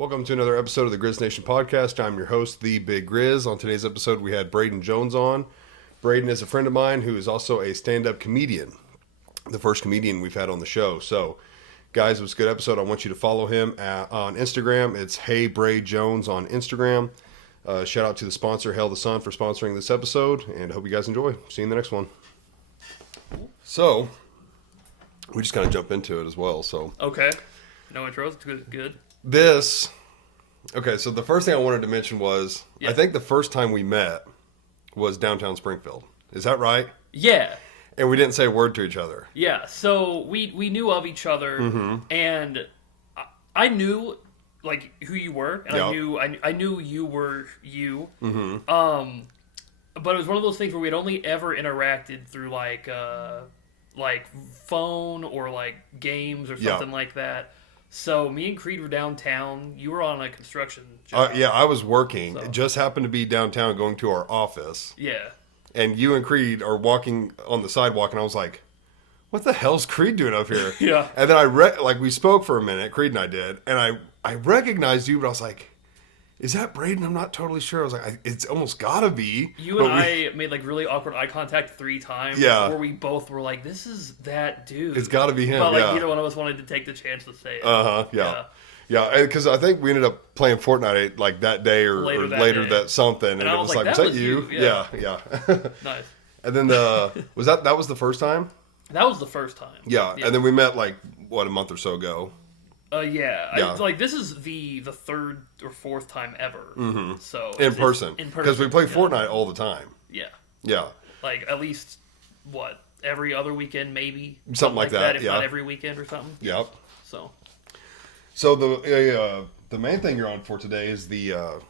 Welcome to another episode of the Grizz Nation podcast. I'm your host, The Big Grizz. On today's episode, we had Brayden Jones on. Brayden is a friend of mine who is also a stand-up comedian, the first comedian we've had on the show. So, guys, it was a good episode. I want you to follow him on Instagram. It's Hey Bray Jones on Instagram. Shout out to the sponsor, Hail the Sun, for sponsoring this episode, and I hope you guys enjoy. See you in the next one. So, we just kind of jump into it as well. So Okay. No intros. It's good. So the first thing I wanted to mention was, I think the first time we met was downtown Springfield. Is that right? Yeah. And we didn't say a word to each other. Yeah. So we knew of each other, and I knew like who you were, and I knew you were you. But it was one of those things where we had only ever interacted through like phone or like games or something like that. So me and Creed were downtown. You were on a construction job. I was working. So. It just happened to be downtown going to our office. Yeah. And you and Creed are walking on the sidewalk, and I was like, what the hell's Creed doing up here? Yeah. And then we spoke for a minute, Creed and I did, and I recognized you, but I was like, is that Brayden? I'm not totally sure. I was like, it's almost gotta be. You and I made like really awkward eye contact 3 times. Yeah. Where we both were like, this is that dude. It's gotta be him. But like neither one of us wanted to take the chance to say it. Yeah, because I think we ended up playing Fortnite like that day or later that something, and it was like, was that you? Yeah. Nice. And then that was the first time? That was the first time. Yeah, and then we met like a month or so ago. Yeah. This is the 3rd or 4th time ever. So in person, because we play Fortnite all the time. Yeah. Like at least every other weekend, maybe something like that. If not every weekend or something. Yep. So the main thing you're on for today is the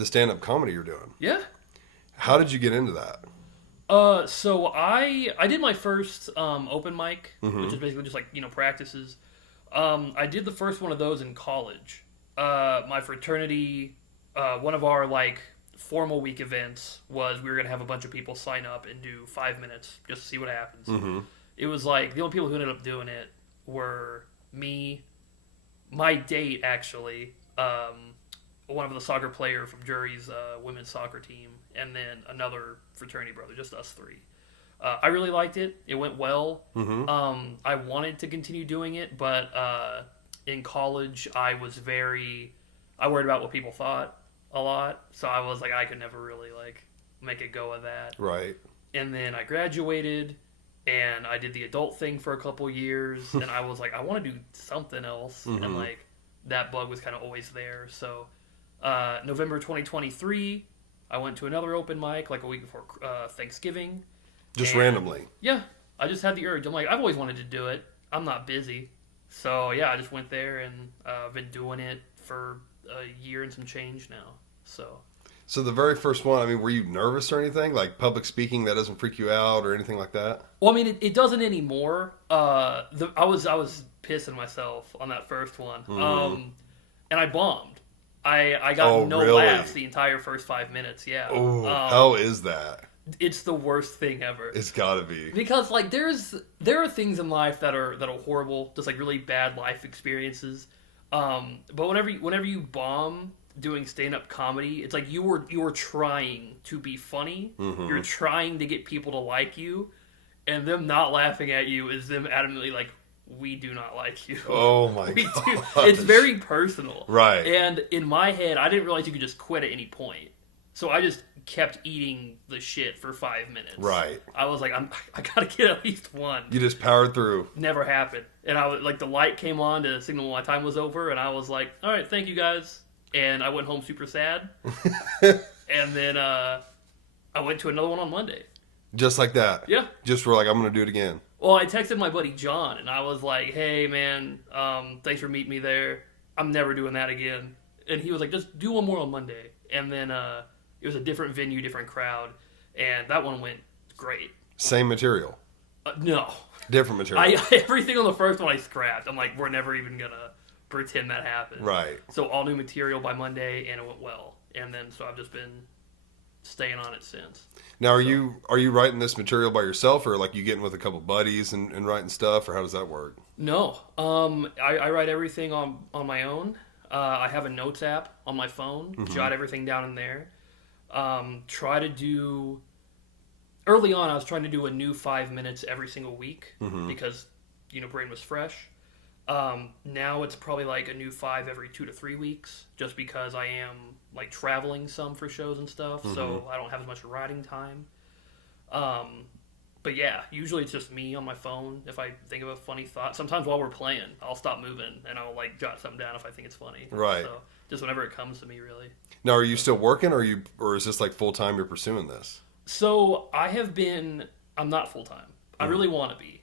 stand-up comedy you're doing. Yeah. How did you get into that? So I did my first open mic, which is basically just like practices. I did the first one of those in college. My fraternity, one of our like formal week events was we were gonna have a bunch of people sign up and do 5 minutes just to see what happens. It was like the only people who ended up doing it were me, my date actually, one of the soccer player from Jury's women's soccer team, and then another fraternity brother, just us 3. I really liked it. It went well. I wanted to continue doing it, but in college I worried about what people thought a lot. So I was like, I could never really like make a go of that. Right. And then I graduated, and I did the adult thing for a couple years, and I was like, I want to do something else. And like that bug was kind of always there. So November 2023, I went to another open mic like a week before Thanksgiving. Just randomly. Yeah, I just had the urge. I'm like, I've always wanted to do it. I'm not busy. So, yeah, I just went there, and I've been doing it for a year and some change now. So the very first one, I mean, were you nervous or anything? Like public speaking, that doesn't freak you out or anything like that? Well, I mean, it doesn't anymore. I was pissing myself on that first one. And I bombed. I got no laughs the entire first 5 minutes, yeah. Oh, how is that? It's the worst thing ever. It's gotta be. Because like there are things in life that are horrible, just like really bad life experiences. But whenever you bomb doing stand-up comedy, it's like you were trying to be funny. You're trying to get people to like you, and them not laughing at you is them adamantly like, we do not like you. Oh my god. It's very personal. Right. And in my head, I didn't realize you could just quit at any point. So I just kept eating the shit for 5 minutes. Right. I was like, I gotta get at least one. You just powered through. Never happened. And I was like, the light came on to signal my time was over, and I was like, all right, thank you guys. And I went home super sad. And then I went to another one on Monday. Just like that. Yeah. Just for like, I'm gonna do it again. Well, I texted my buddy John, and I was like, hey man, thanks for meeting me there. I'm never doing that again. And he was like, just do one more on Monday. And then it was a different venue, different crowd, and that one went great. Same material? No. Different material? Everything on the first one I scrapped. I'm like, we're never even going to pretend that happened. Right. So all new material by Monday, and it went well. And then so I've just been staying on it since. Now, are you writing this material by yourself, or like you getting with a couple buddies and writing stuff, or how does that work? No. I write everything on my own. I have a notes app on my phone. Jot everything down in there. Try to do... Early on, I was trying to do a new 5 minutes every single week because, Brayden was fresh. Now it's probably like a new 5 every 2 to 3 weeks, just because I am like traveling some for shows and stuff, so I don't have as much writing time. But yeah, usually it's just me on my phone. If I think of a funny thought, sometimes while we're playing, I'll stop moving and I'll like jot something down if I think it's funny. Right. So just whenever it comes to me, really. Now, are you still working, or is this like full time? You're pursuing this? So I'm not full time. I really want to be.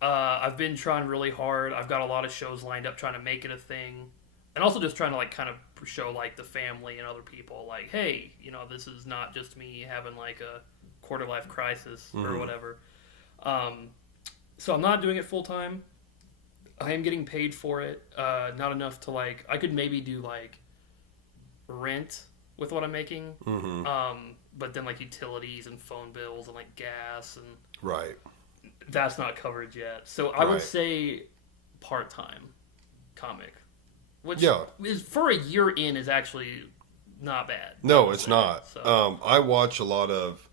I've been trying really hard. I've got a lot of shows lined up, trying to make it a thing, and also just trying to like kind of show like the family and other people like, hey, this is not just me having like a quarter life crisis or whatever. So I'm not doing it full time. I am getting paid for it. Not enough to like, I could maybe do like rent with what I'm making. But then like utilities and phone bills and like gas and right. That's not covered yet. So I would say part-time comic, which is for a year in is actually not bad. No, it's not. So. I watch a lot of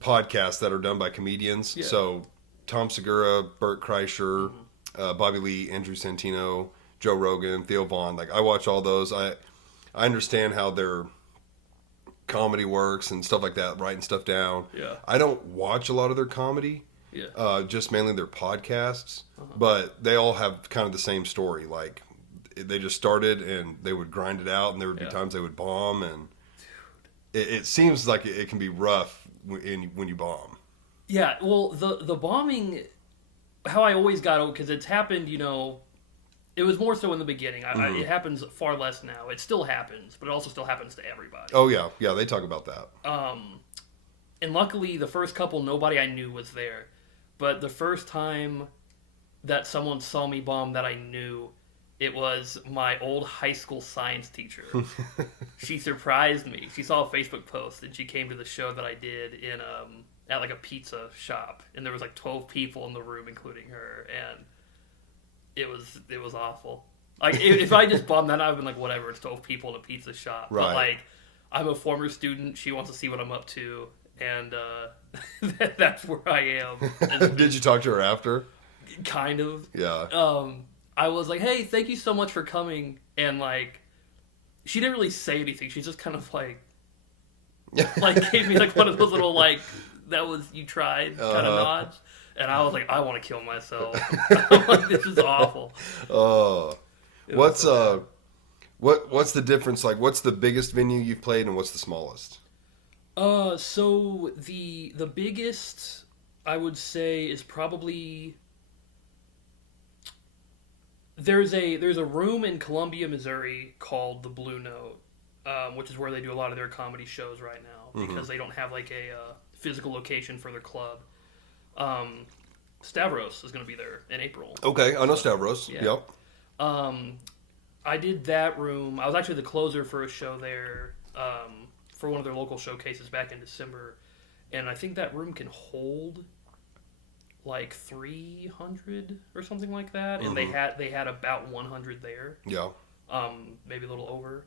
podcasts that are done by comedians. Yeah. So Tom Segura, Bert Kreischer, Bobby Lee, Andrew Santino, Joe Rogan, Theo Vaughn. Like I watch all those. I understand how their comedy works and stuff like that, writing stuff down. Yeah. I don't watch a lot of their comedy. Yeah. Just mainly their podcasts. But they all have kind of the same story. Like they just started and they would grind it out, and there would be times they would bomb, and it seems like it can be rough when you bomb. Yeah, well, the bombing, how I always got over, because it's happened, it was more so in the beginning. It happens far less now. It still happens, but it also still happens to everybody. Oh, yeah. Yeah, they talk about that. And luckily, the first couple, nobody I knew was there. But the first time that someone saw me bomb that I knew, it was my old high school science teacher. She surprised me. She saw a Facebook post, and she came to the show that I did in at like a pizza shop. And there was like 12 people in the room, including her. And it was awful. Like if I just bombed that, I'd have been like, whatever, it's 12 people in a pizza shop. Right. But like, I'm a former student. She wants to see what I'm up to, and that's where I am. Did you talk to her after? Kind of. Yeah. I was like, hey, thank you so much for coming, and like, she didn't really say anything. She just kind of like gave me like one of those little like, that was, you tried kind of nods. And I was like, I want to kill myself. I'm like, this is awful. Oh, what's the difference? Like, what's the biggest venue you've played, and what's the smallest? So the biggest I would say is probably there's a room in Columbia, Missouri called the Blue Note, which is where they do a lot of their comedy shows right now because they don't have like a physical location for their club. Stavros is going to be there in April. Okay, I know Stavros. Yeah. Yep. I did that room. I was actually the closer for a show there for one of their local showcases back in December, and I think that room can hold like 300 or something like that, and they had about 100 there. Yeah. Maybe a little over.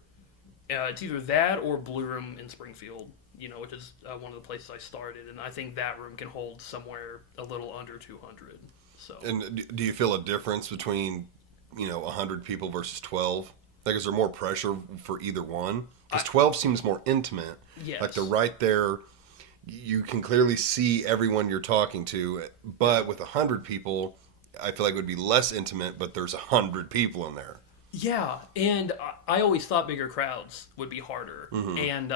It's either that or Blue Room in Springfield, which is one of the places I started, and I think that room can hold somewhere a little under 200. So. And do you feel a difference between 100 people versus 12? Like, is there more pressure for either one? Because 12 seems more intimate. Yes. Like, they're right there. You can clearly see everyone you're talking to. But with 100 people, I feel like it would be less intimate, but there's 100 people in there. Yeah, and I always thought bigger crowds would be harder. And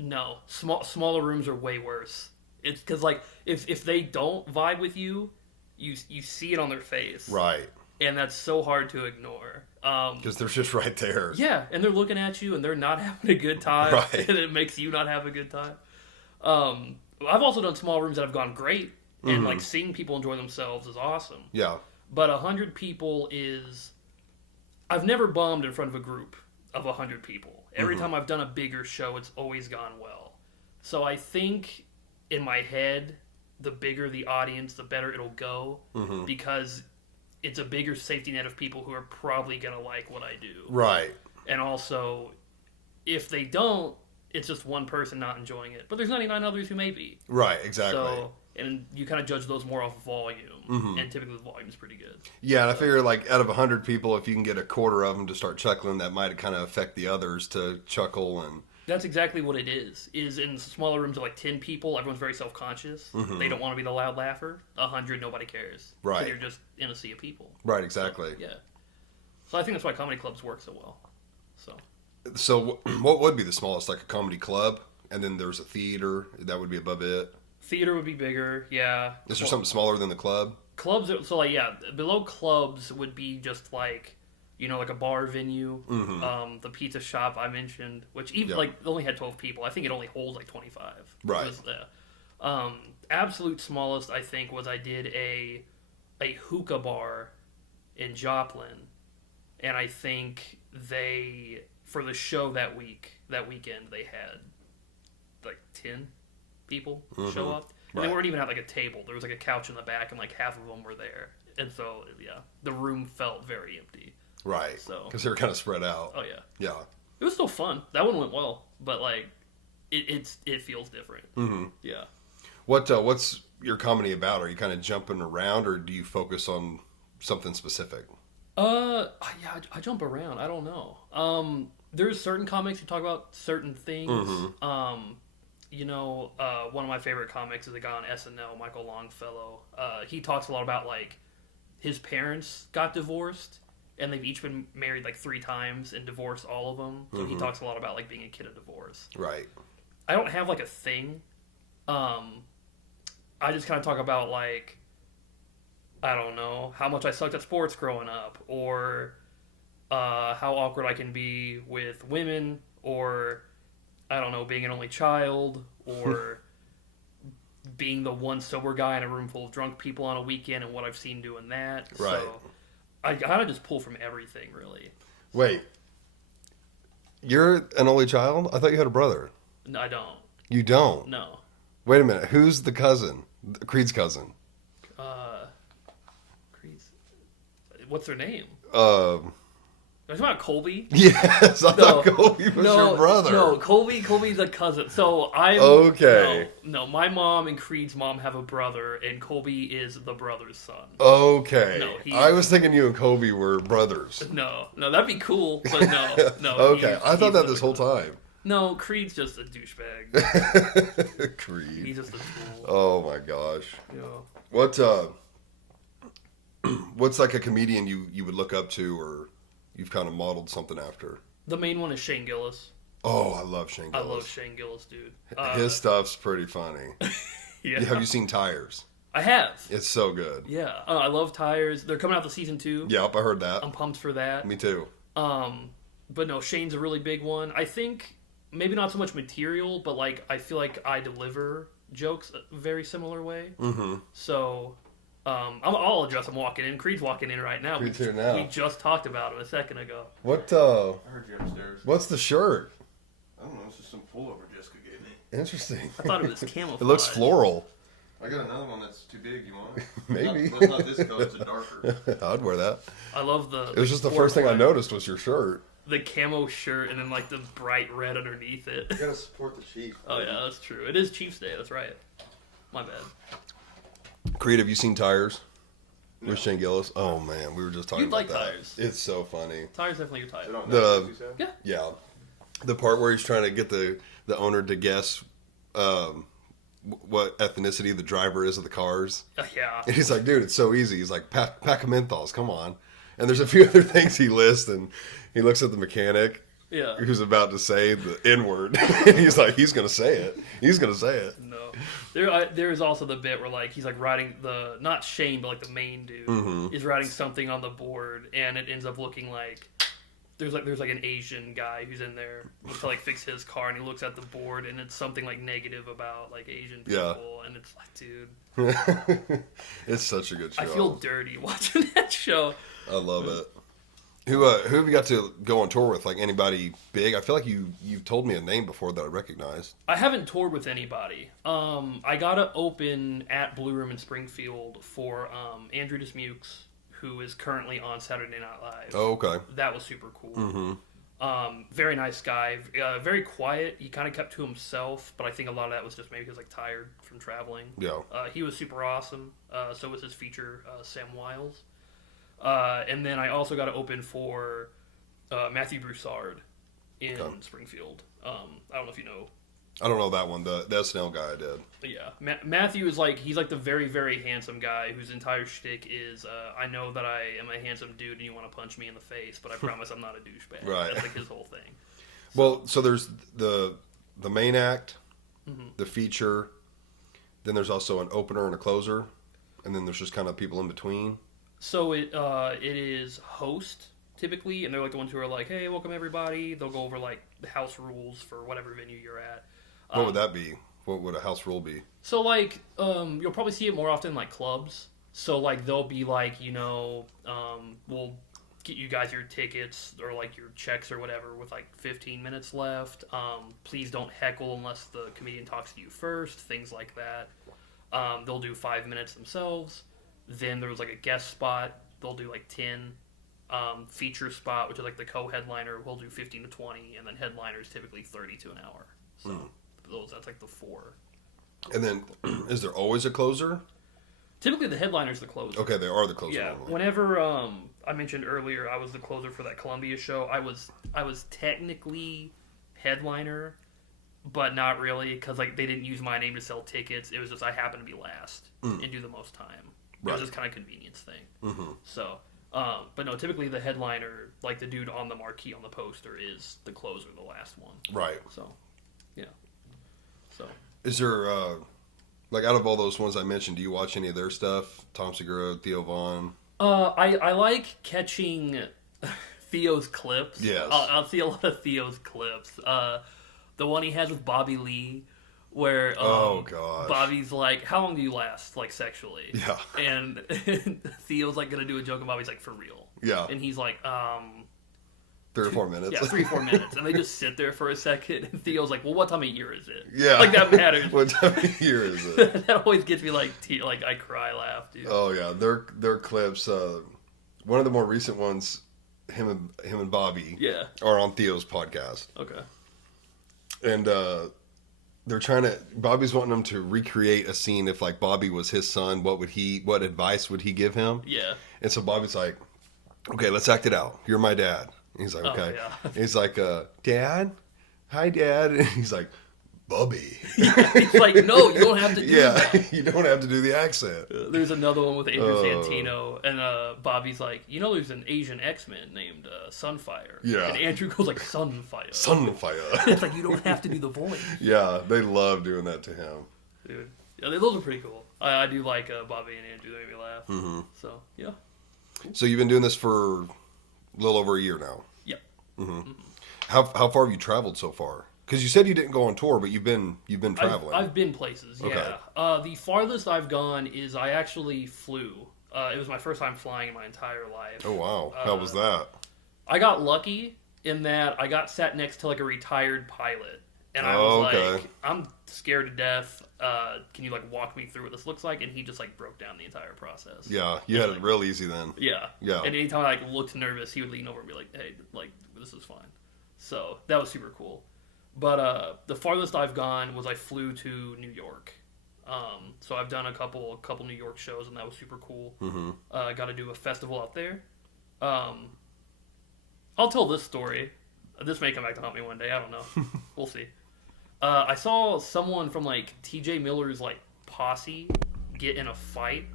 no, smaller rooms are way worse. It's because like if they don't vibe with you, you see it on their face, right? And that's so hard to ignore because they're just right there. Yeah, and they're looking at you, and they're not having a good time, right? And it makes you not have a good time. I've also done small rooms that have gone great, and like seeing people enjoy themselves is awesome. Yeah, but 100 people is. I've never bombed in front of a group of 100 people. Every time I've done a bigger show, it's always gone well. So I think in my head, the bigger the audience, the better it'll go. Because it's a bigger safety net of people who are probably going to like what I do. Right. And also, if they don't, it's just one person not enjoying it. But there's 99 others who may be. Right, exactly. So, and you kind of judge those more off volume. Mm-hmm. And typically the volume is pretty good. Yeah, and I figure like out of 100 people, if you can get a quarter of them to start chuckling, that might kind of affect the others to chuckle. And That's exactly what it is. Is in smaller rooms of like 10 people, everyone's very self-conscious. Mm-hmm. They don't want to be the loud laugher. 100, nobody cares. Right. So you're just in a sea of people. Right, exactly. So, yeah. So I think that's why comedy clubs work so well. So what would be the smallest? Like a comedy club? And then there's a theater. That would be above it. Theater would be bigger, yeah. Is there something smaller than the club? Clubs, so like, yeah, below clubs would be just like, like a bar venue. Mm-hmm. The pizza shop I mentioned, which even like only had 12 people. I think it only holds like 25. Right. Absolute smallest I think was I did a hookah bar in Joplin, and I think they, for the show that weekend, they had like 10 people show up. And they weren't even at like a table. There was like a couch in the back, and like half of them were there. And so, yeah, the room felt very empty. Right. So because they were kind of spread out. Oh yeah. Yeah. It was still fun. That one went well, but like, it feels different. Mm-hmm. Yeah. What's your comedy about? Are you kind of jumping around, or do you focus on something specific? Yeah, I jump around. I don't know. There's certain comics who talk about certain things. Mm-hmm. One of my favorite comics is a guy on SNL, Michael Longfellow. He talks a lot about like his parents got divorced, and they've each been married like 3 times and divorced all of them. So he talks a lot about like being a kid of divorce. Right. I don't have like a thing. I just kind of talk about like, I don't know, how much I sucked at sports growing up, or how awkward I can be with women, or I don't know, being an only child, or being the one sober guy in a room full of drunk people on a weekend and what I've seen doing that. Right. So I kind of just pull from everything, really. Wait. You're an only child? I thought you had a brother. No, I don't. You don't? No. Wait a minute. Who's the cousin? Creed's cousin. Creed's... What's her name? Are you talking about Colby? Yes, I thought Colby was your brother. No, Colby's a cousin. So I'm... Okay. No, my mom and Creed's mom have a brother, and Colby is the brother's son. Okay. No, I was thinking you and Colby were brothers. No, that'd be cool, but no. Okay, I thought that this whole time. No, Creed's just a douchebag. Creed. He's just a tool. Oh my gosh. Yeah. What's like a comedian you would look up to, or you've kind of modeled something after? The main one is Shane Gillis. Oh, I love Shane Gillis. I love Shane Gillis, dude. His stuff's pretty funny. Yeah. Have you seen Tires? I have. It's so good. Yeah. I love Tires. They're coming out to season 2. Yep, I heard that. I'm pumped for that. Me too. But no, Shane's a really big one. I think maybe not so much material, but like I feel like I deliver jokes a very similar way. Mm-hmm. So I'll adjust. I'm walking in. Creed's walking in right now. Creed's here now. We just talked about him a second ago. What? I heard you upstairs. What's the shirt? I don't know. It's just some pullover Jessica gave me. Interesting. I thought it was camouflage. It looks floral. I got another one that's too big. You want it? Maybe. It's not this color. It's a darker. I'd wear that. I love the... It was just the first thing I noticed was your shirt. The camo shirt and then like the bright red underneath it. You gotta support the Chiefs. Oh yeah, that's true. It is Chiefs Day. That's right. My bad. Creed, have you seen Tires? No. With Shane Gillis? Oh man, we were just talking You'd about like that. Tires. It's so funny. Tires definitely your type. Is it on The- Netflix, you said? Yeah. Yeah. The part where he's trying to get the owner to guess what ethnicity the driver is of the cars. Yeah. And he's like, dude, it's so easy. He's like, pack of menthols, come on. And there's a few other things he lists, and he looks at the mechanic Yeah. who's about to say the N-word. And he's like, he's going to say it. He's going to say it. No. There's also the bit where like he's like writing not Shane but like the main dude is writing something on the board, and it ends up looking like there's like an Asian guy who's in there to like fix his car, and he looks at the board and it's something like negative about like Asian people, and it's like, dude, It's such a good show. I feel dirty watching that show. I love it. Who have you got to go on tour with? Like anybody big? I feel like you've told me a name before that I recognized. I haven't toured with anybody. I got to open at Blue Room in Springfield for Andrew Dismukes, who is currently on Saturday Night Live. Oh, okay. That was super cool. Mm-hmm. Very nice guy. Very quiet. He kind of kept to himself, but I think a lot of that was just maybe he was like tired from traveling. Yeah. He was super awesome. So was his feature, Sam Wiles. And then I also got to open for Matthew Broussard in Springfield. I don't know if you know. I don't know that one. The SNL guy I did. Yeah, Matthew is he's like the very, very handsome guy whose entire shtick is, I know that I am a handsome dude and you want to punch me in the face, but I promise I'm not a douchebag. Right. That's like his whole thing. Well, so there's the main act, the feature, then there's also an opener and a closer, and then there's just kind of people in between. So it is host typically, and they're like the ones who are like, hey, welcome everybody. They'll go over like the house rules for whatever venue you're at. What would that be? What would a house rule be? So like you'll probably see it more often in like clubs. So like they'll be like, we'll get you guys your tickets or like your checks or whatever with like 15 minutes left. Please don't heckle unless the comedian talks to you first. Things like that. They'll do 5 minutes themselves. Then there was like a guest spot. They'll do like 10. Feature spot, which is like the co-headliner, will do 15 to 20, and then headliners typically 30 to an hour. So that's like the 4. And then, is there always a closer? Typically, the headliner's the closer. Okay, they are the closer. Yeah. Normally. Whenever I mentioned earlier, I was the closer for that Columbia show. I was technically headliner, but not really because like they didn't use my name to sell tickets. It was just I happened to be last and do the most time. It was just kind of convenience thing. So. But no, typically the headliner, like the dude on the marquee on the poster, is the closer, the last one. Right. So, yeah. So. Is there, like, out of all those ones I mentioned, do you watch any of their stuff? Tom Segura, Theo Vaughn? I like catching Theo's clips. Yes. I'll see a lot of Theo's clips. The one he has with Bobby Lee, where oh gosh, Bobby's like, how long do you last, like, sexually? Yeah. And Theo's like gonna do a joke and Bobby's like, for real? Yeah. And he's like, 3 or 4 minutes. Yeah, 3 or 4 minutes. And they just sit there for a second and Theo's like, well, what time of year is it? Yeah. Like, that matters. What time of year is it? That always gets me like I cry laugh, dude. Oh yeah, their clips, one of the more recent ones, him and Bobby are on Theo's podcast. Okay. And they're trying to. Bobby's wanting them to recreate a scene. If like Bobby was his son, what advice would he give him? Yeah. And so Bobby's like, "Okay, let's act it out. You're my dad." And he's like, "Okay." Oh, yeah. He's like, "Dad, hi, Dad." And he's like, "Bubby." He's like, no, you don't have to do that. You don't have to do the accent. There's another one with Andrew Santino, and Bobby's like, there's an Asian X-Men named Sunfire. Yeah. And Andrew goes like, Sunfire. Sunfire. It's like, you don't have to do the voice. Yeah, they love doing that to him. Dude. Yeah, those are pretty cool. I do like Bobby and Andrew. They make me laugh. Mm-hmm. So, yeah. So you've been doing this for a little over a year now. Yep. Mm-hmm. Mm-hmm. How far have you traveled so far? Because you said you didn't go on tour, but you've been traveling. I've been places, yeah. Okay. The farthest I've gone is I actually flew. It was my first time flying in my entire life. Oh, wow. How was that? I got lucky in that I got sat next to like a retired pilot. And I was like, I'm scared to death. Can you like walk me through what this looks like? And he just like broke down the entire process. Yeah, you had it real easy then. Yeah. Yeah. And anytime I like looked nervous, he would lean over and be like, hey, like this is fine. So that was super cool. But the farthest I've gone was I flew to New York. So I've done a couple New York shows, and that was super cool. Mm-hmm. Got to do a festival out there. I'll tell this story. This may come back to haunt me one day. I don't know. We'll see. I saw someone from like T.J. Miller's like posse get in a fight.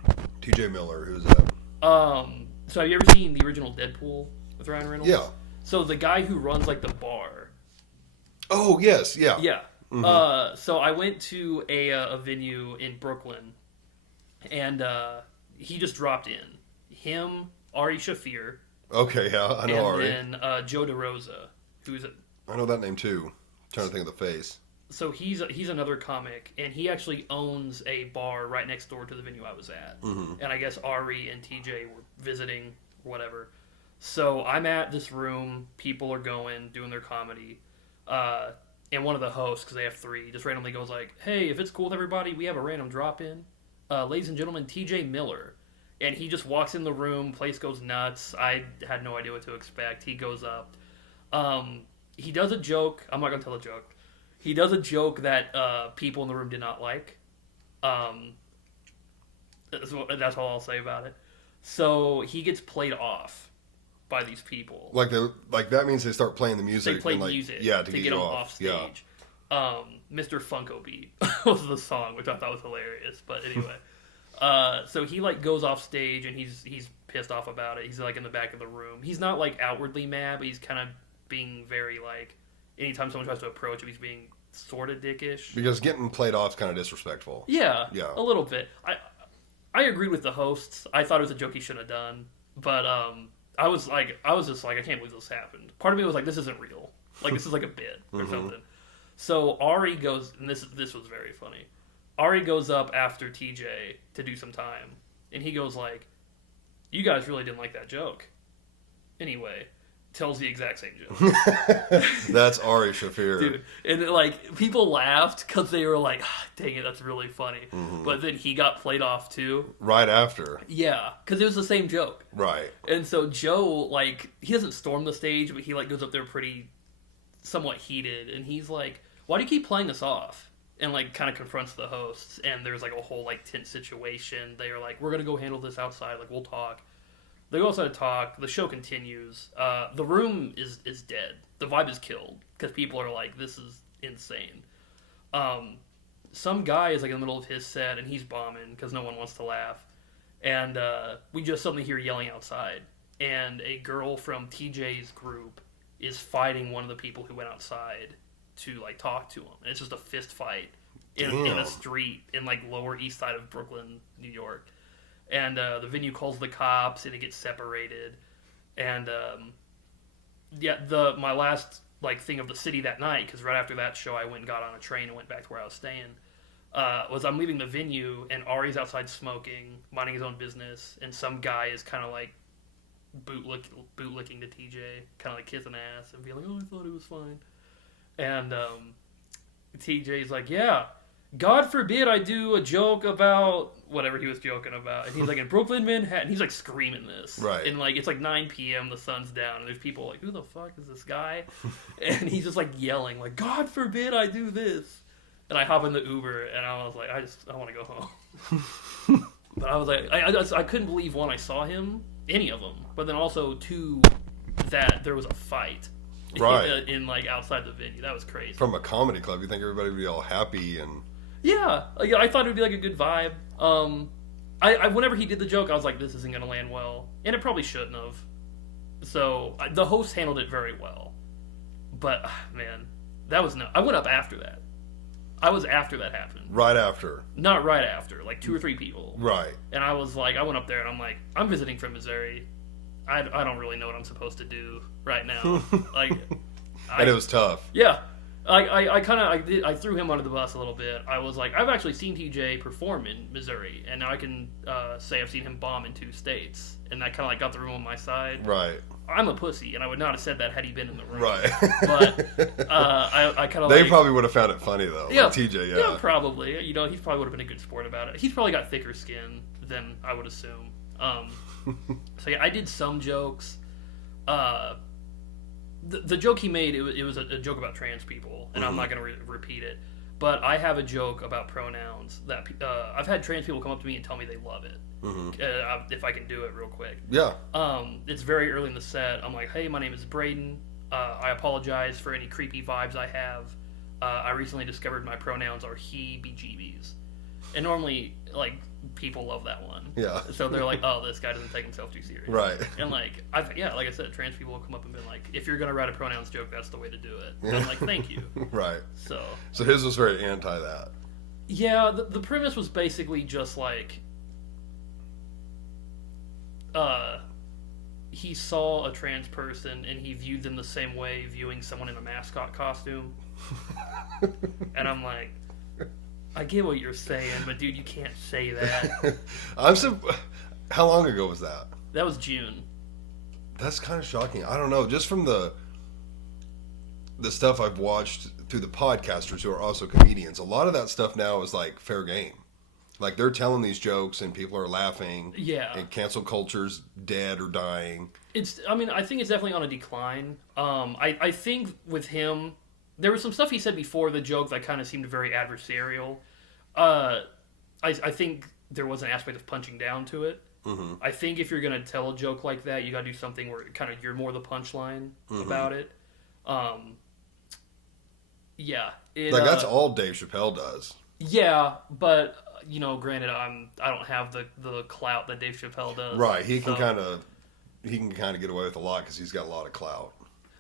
T.J. Miller, who's that? So have you ever seen the original Deadpool with Ryan Reynolds? Yeah. So the guy who runs like the bar. Oh yes, yeah. Yeah. Mm-hmm. So I went to a venue in Brooklyn, and he just dropped in. Him, Ari Shafir. Okay, yeah, I know Ari. And then Joe DeRosa, who's I know that name too. I'm trying to think of the face. So he's another comic, and he actually owns a bar right next door to the venue I was at. Mm-hmm. And I guess Ari and TJ were visiting, or whatever. So I'm at this room. People are going, doing their comedy. And one of the hosts, because they have 3, just randomly goes like, hey, if it's cool with everybody, we have a random drop-in. Ladies and gentlemen, TJ Miller. And he just walks in the room, place goes nuts. I had no idea what to expect. He goes up. He does a joke. I'm not going to tell a joke. He does a joke that people in the room did not like. That's all I'll say about it. So he gets played off by these people. Like that means they start playing the music. They play and music to get you him off stage. Yeah. Mr. Funko Beat was the song, which I thought was hilarious. But anyway, so he like goes off stage and he's pissed off about it. He's like in the back of the room. He's not like outwardly mad, but he's kind of being very like. Anytime someone tries to approach him, he's being sort of dickish. Because getting played off is kind of disrespectful. Yeah, yeah, a little bit. I agreed with the hosts. I thought it was a joke he shouldn't have done, but I was just like, I can't believe this happened. Part of me was like, this isn't real. Like this is like a bit or something. So Ari goes, and this was very funny. Ari goes up after TJ to do some time, and he goes like, "You guys really didn't like that joke." Anyway, tells the exact same joke. That's Ari Shafir. Dude, and like people laughed because they were like, "Dang it, that's really funny." But then he got played off too. Right after. Yeah, because it was the same joke. Right. And so Joe, like, he doesn't storm the stage, but he like goes up there pretty, somewhat heated, and he's like, "Why do you keep playing us off?" And like kind of confronts the hosts, and there's like a whole like tense situation. They are like, "We're gonna go handle this outside. Like, we'll talk." They go outside to talk. The show continues. The room is dead. The vibe is killed because people are like, "This is insane." Some guy is like in the middle of his set and he's bombing because no one wants to laugh, and we just suddenly hear yelling outside, and a girl from TJ's group is fighting one of the people who went outside to like talk to him, and it's just a fist fight in a street in like Lower East Side of Brooklyn, New York. And the venue calls the cops, and it gets separated. And my last like thing of the city that night, because right after that show, I went and got on a train and went back to where I was staying. Was I'm leaving the venue, and Ari's outside smoking, minding his own business, and some guy is kind of like bootlicking to TJ, kind of like kissing ass and being like, "Oh, I thought it was fine." And TJ's like, "Yeah. God forbid I do a joke about whatever he was joking about." And he's like, "In Brooklyn, Manhattan." He's like screaming this. Right. And like, it's like 9 p.m., the sun's down, and there's people like, "Who the fuck is this guy?" And he's just like yelling, like, "God forbid I do this." And I hop in the Uber, and I was like, I want to go home. But I was like, I couldn't believe, one, I saw him, any of them, but then also, two, that there was a fight. Right. In like outside the venue. That was crazy. From a comedy club, you think everybody would be all happy and... Yeah, like, I thought it would be like a good vibe. I whenever he did the joke, I was like, this isn't gonna land well, and it probably shouldn't have. So the host handled it very well, but man, that was no. I went up after that. I was after that happened. Right after. Not right after, like 2 or 3 people. Right. And I was like, I went up there and I'm like, I'm visiting from Missouri. I don't really know what I'm supposed to do right now. Like, and it was tough. Yeah. I threw him under the bus a little bit. I was like, I've actually seen TJ perform in Missouri, and now I can say I've seen him bomb in 2 states, and I kind of like got the room on my side. Right. I'm a pussy, and I would not have said that had he been in the room. Right. But I kind of they probably would have found it funny though. Yeah, like TJ. Yeah. Yeah, probably. You know, he probably would have been a good sport about it. He's probably got thicker skin than I would assume. So yeah, I did some jokes. The joke he made, it was a joke about trans people, and I'm not going to repeat it. But I have a joke about pronouns that I've had trans people come up to me and tell me they love it. If I can do it real quick. Yeah. It's very early in the set. I'm like, "Hey, my name is Brayden. I apologize for any creepy vibes I have. I recently discovered my pronouns are he, bejeebies." And normally, like, people love that one. Yeah. So they're like, "Oh, this guy doesn't take himself too seriously." Right. And like, like I said, trans people will come up and be like, "If you're gonna write a pronouns joke, that's the way to do it." And I'm like, "Thank you." Right. So his was very anti that. Yeah, the premise was basically just like, he saw a trans person and he viewed them the same way viewing someone in a mascot costume. And I'm like, I get what you're saying, but dude, you can't say that. How long ago was that? That was June. That's kind of shocking. I don't know. Just from the stuff I've watched through the podcasters who are also comedians, a lot of that stuff now is like fair game. Like they're telling these jokes and people are laughing. Yeah. And cancel culture's dead or dying. I think it's definitely on a decline. I think with him, there was some stuff he said before the joke that kind of seemed very adversarial. I think there was an aspect of punching down to it. Mm-hmm. I think if you're going to tell a joke like that, you got to do something where kind of you're more the punchline about it. Yeah. That's all Dave Chappelle does. Yeah, but granted, I don't have the clout that Dave Chappelle does. Right. He can kind of get away with a lot because he's got a lot of clout.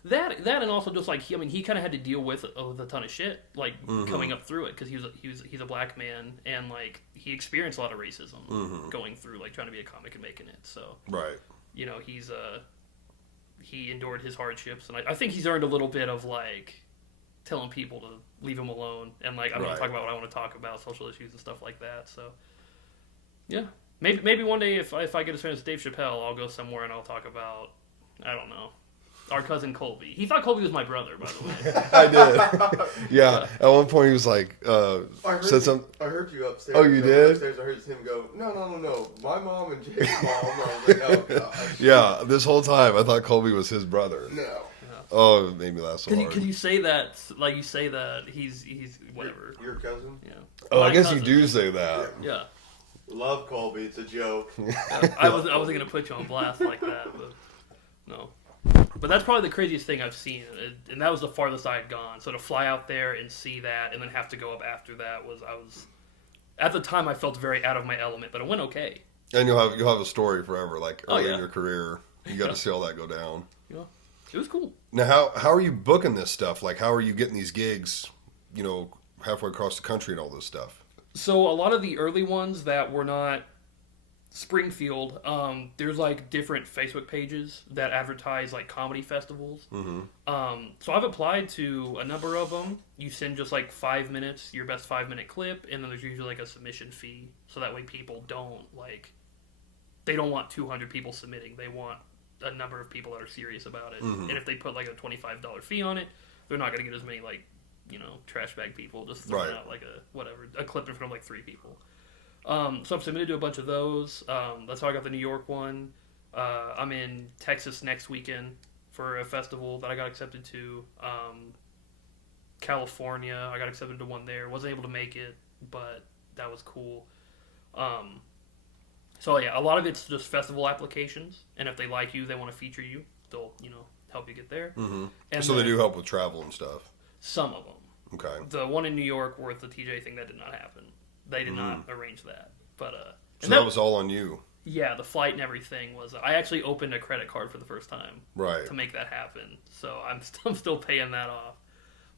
That and also just like he kind of had to deal with a ton of shit coming up through it because he's a black man and like he experienced a lot of racism going through like trying to be a comic and making it. So right, he endured his hardships and I think he's earned a little bit of like telling people to leave him alone and like I'm going to talk about what I want to talk about, social issues and stuff like that. So yeah, maybe one day if I get as famous as Dave Chappelle, I'll go somewhere and I'll talk about I don't know. Our cousin Colby. He thought Colby was my brother, by the way. I did. Yeah. At one point, he was like, said something. I heard you upstairs. Oh, you did? Upstairs, I heard him go, no. My mom and Jake's mom. I was like, oh, gosh. Yeah. This whole time, I thought Colby was his brother. No. Oh, it made me laugh so hard. Can you say that? Like, you say that he's whatever. Your cousin? Yeah. Oh, I guess cousin. you do say that. Yeah. Love Colby. It's a joke. I wasn't going to put you on blast like that, but no. But that's probably the craziest thing I've seen, and that was the farthest I had gone. So to fly out there and see that, and then have to go up after that at the time I felt very out of my element, but it went okay. And you'll have a story forever, like early yeah. in your career. You got to see all that go down. Yeah, it was cool. Now, how are you booking this stuff? Like, how are you getting these gigs, halfway across the country and all this stuff? So a lot of the early ones that were not Springfield, there's like different Facebook pages that advertise like comedy festivals. Mm-hmm. So I've applied to a number of them. You send just like 5 minutes, your best 5-minute clip, and then there's usually like a submission fee. So that way people they don't want 200 people submitting. They want a number of people that are serious about it. Mm-hmm. And if they put like a $25 fee on it, they're not going to get as many trash bag people just throwing out like a clip in front of like 3 people. So I've submitted to a bunch of those. That's how I got the New York one. I'm in Texas next weekend for a festival that I got accepted to. California, I got accepted to one there. Wasn't able to make it, but that was cool. So yeah, a lot of it's just festival applications, and if they like you, they want to feature you. They'll help you get there. Mm-hmm. And so they do help with travel and stuff. Some of them. Okay. The one in New York with the TJ thing, that did not happen. They did not arrange that. But so that was all on you. Yeah, the flight and everything was. I actually opened a credit card for the first time, right, to make that happen. So I'm still paying that off.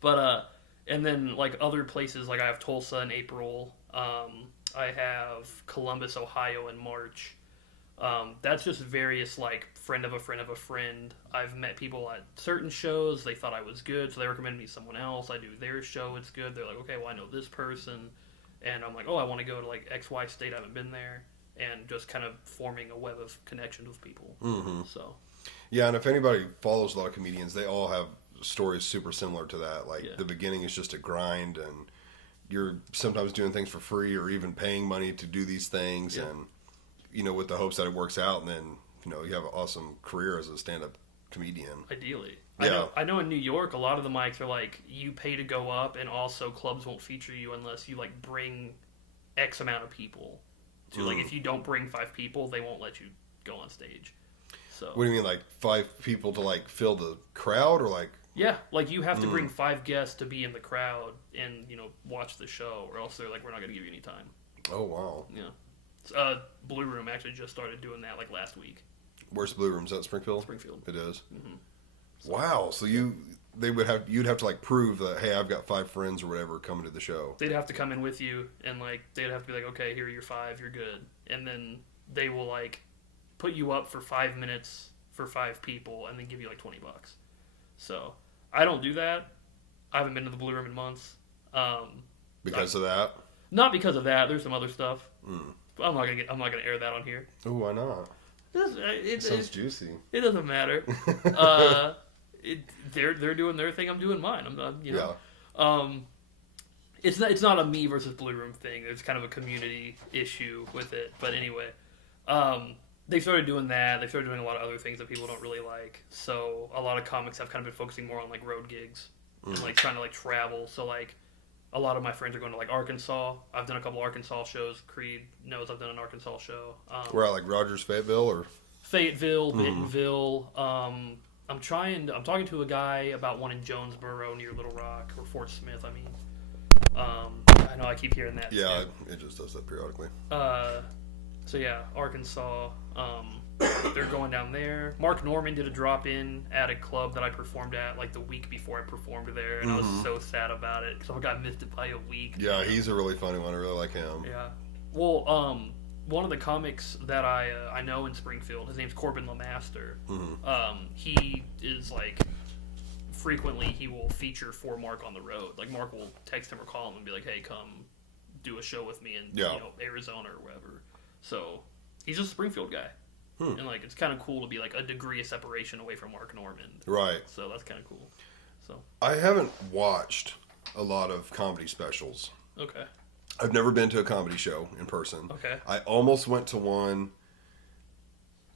But and then like other places, like I have Tulsa in April. I have Columbus, Ohio in March. That's just various like friend of a friend of a friend. I've met people at certain shows. They thought I was good, so they recommended me someone else. I do their show. It's good. They're like, okay, well I know this person. And I'm like, oh, I want to go to like XY state. I haven't been there, and just kind of forming a web of connections with people. Mm-hmm. So, yeah, and if anybody follows a lot of comedians, they all have stories super similar to that. Like the beginning is just a grind, and you're sometimes doing things for free or even paying money to do these things, and with the hopes that it works out, and then you have an awesome career as a stand-up comedian. Ideally. Yeah. I know in New York, a lot of the mics are like, you pay to go up, and also clubs won't feature you unless you like bring X amount of people. To like, if you don't bring 5 people, they won't let you go on stage. So. What do you mean, like 5 people to like fill the crowd, or like? Yeah, like you have to bring 5 guests to be in the crowd and watch the show, or else they're like, we're not going to give you any time. Oh wow. Yeah. Blue Room actually just started doing that like last week. Where's Blue Room? Is that Springfield? Springfield. It is. Mm-hmm. Wow. So you'd have to like prove that, hey, I've got 5 friends or whatever coming to the show. They'd have to come in with you, and like they'd have to be like, okay, here are your 5, you're good, and then they will like put you up for 5 minutes for 5 people, and then give you like $20. So I don't do that. I haven't been to the Blue Room in months. Because of that? Not because of that. There's some other stuff. I'm not gonna air that on here. Oh, why not? It sounds juicy. It doesn't matter. They're doing their thing. I'm doing mine. I'm not, It's not a me versus Blue Room thing. There's kind of a community issue with it. But anyway, they started doing that. They started doing a lot of other things that people don't really like. So a lot of comics have kind of been focusing more on like road gigs and like trying to like travel. So like a lot of my friends are going to like Arkansas. I've done a couple Arkansas shows. Creed knows I've done an Arkansas show. We're at like Rogers, Fayetteville, or Fayetteville, Bentonville. I'm talking to a guy about one in Jonesboro near Little Rock, or Fort Smith, I mean. I know I keep hearing that. Yeah, it just does that periodically. So yeah, Arkansas. They're going down there. Mark Norman did a drop-in at a club that I performed at like the week before I performed there, and I was so sad about it because I got missed it by a week. Yeah, he's a really funny one. I really like him. Yeah. Well, one of the comics that I know in Springfield, his name's Corbin LeMaster. He is like frequently he will feature for Mark on the road. Like Mark will text him or call him and be like, "Hey, come do a show with me in Arizona or wherever." So he's just a Springfield guy, and like it's kind of cool to be like a degree of separation away from Mark Norman. Right. So that's kind of cool. So I haven't watched a lot of comedy specials. okay. I've never been to a comedy show in person. Okay. I almost went to one.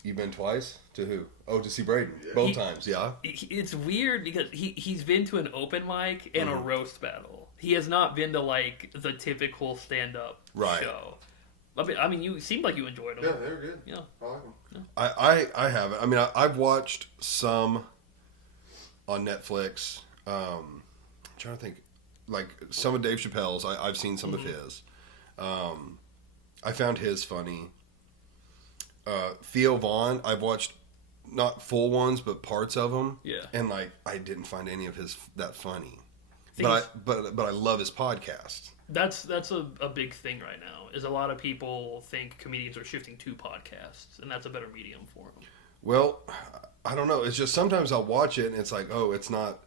You've been twice? To who? Oh, to see Brayden. Both times, yeah. It's weird because he's been to an open mic and a roast battle. He has not been to like the typical stand-up show. I mean, you seemed like you enjoyed them. Yeah, they were good. Yeah, I like them. Yeah. I haven't. I mean, I've watched some on Netflix. I'm trying to think. Like some of Dave Chappelle's, I've seen some of his. I found his funny. Theo Vaughn, I've watched not full ones, but parts of them. Yeah. And like, I didn't find any of his that funny. But I love his podcast. That's a big thing right now. Is a lot of people think comedians are shifting to podcasts, and that's a better medium for them. Well, I don't know. It's just sometimes I'll watch it and it's like, oh, it's not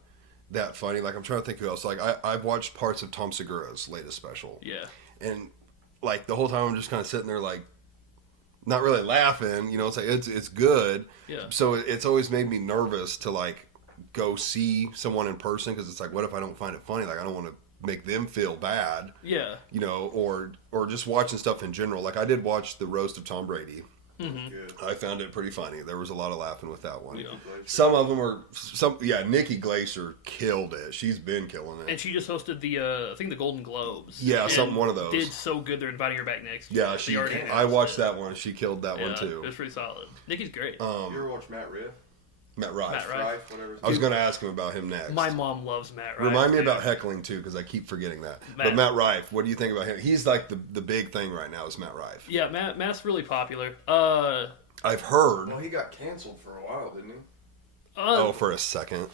that funny. Like I'm trying to think who else. Like I've watched parts of Tom Segura's latest special. Yeah. And like the whole time I'm just kind of sitting there like not really laughing, you know, it's like it's good. Yeah. So it's always made me nervous to like go see someone in person because it's like, what if I don't find it funny? Like I don't want to make them feel bad. Yeah. You know, or just watching stuff in general. Like I did watch the roast of Tom Brady. Good. I found it pretty funny. There was a lot of laughing with that one. Yeah. Some of them are Nikki Glaser killed it. She's been killing it. And she just hosted the I think the Golden Globes. Yeah, And one of those. did so good. They're inviting her back next year. Yeah, They already I watched announced that one. She killed that one it. too. It was pretty solid. Nikki's great. You ever watch Matt Riff? Matt Rife. Matt Rife. Rife, whatever. his I was name going to ask him about him next. My mom loves Matt Rife. Remind me too. about heckling too, because I keep forgetting that. But Matt Rife, what do you think about him? He's like the big thing right now is Matt Rife. Yeah, Matt's really popular. I've heard. Well, he got canceled for a while, didn't he? For a second.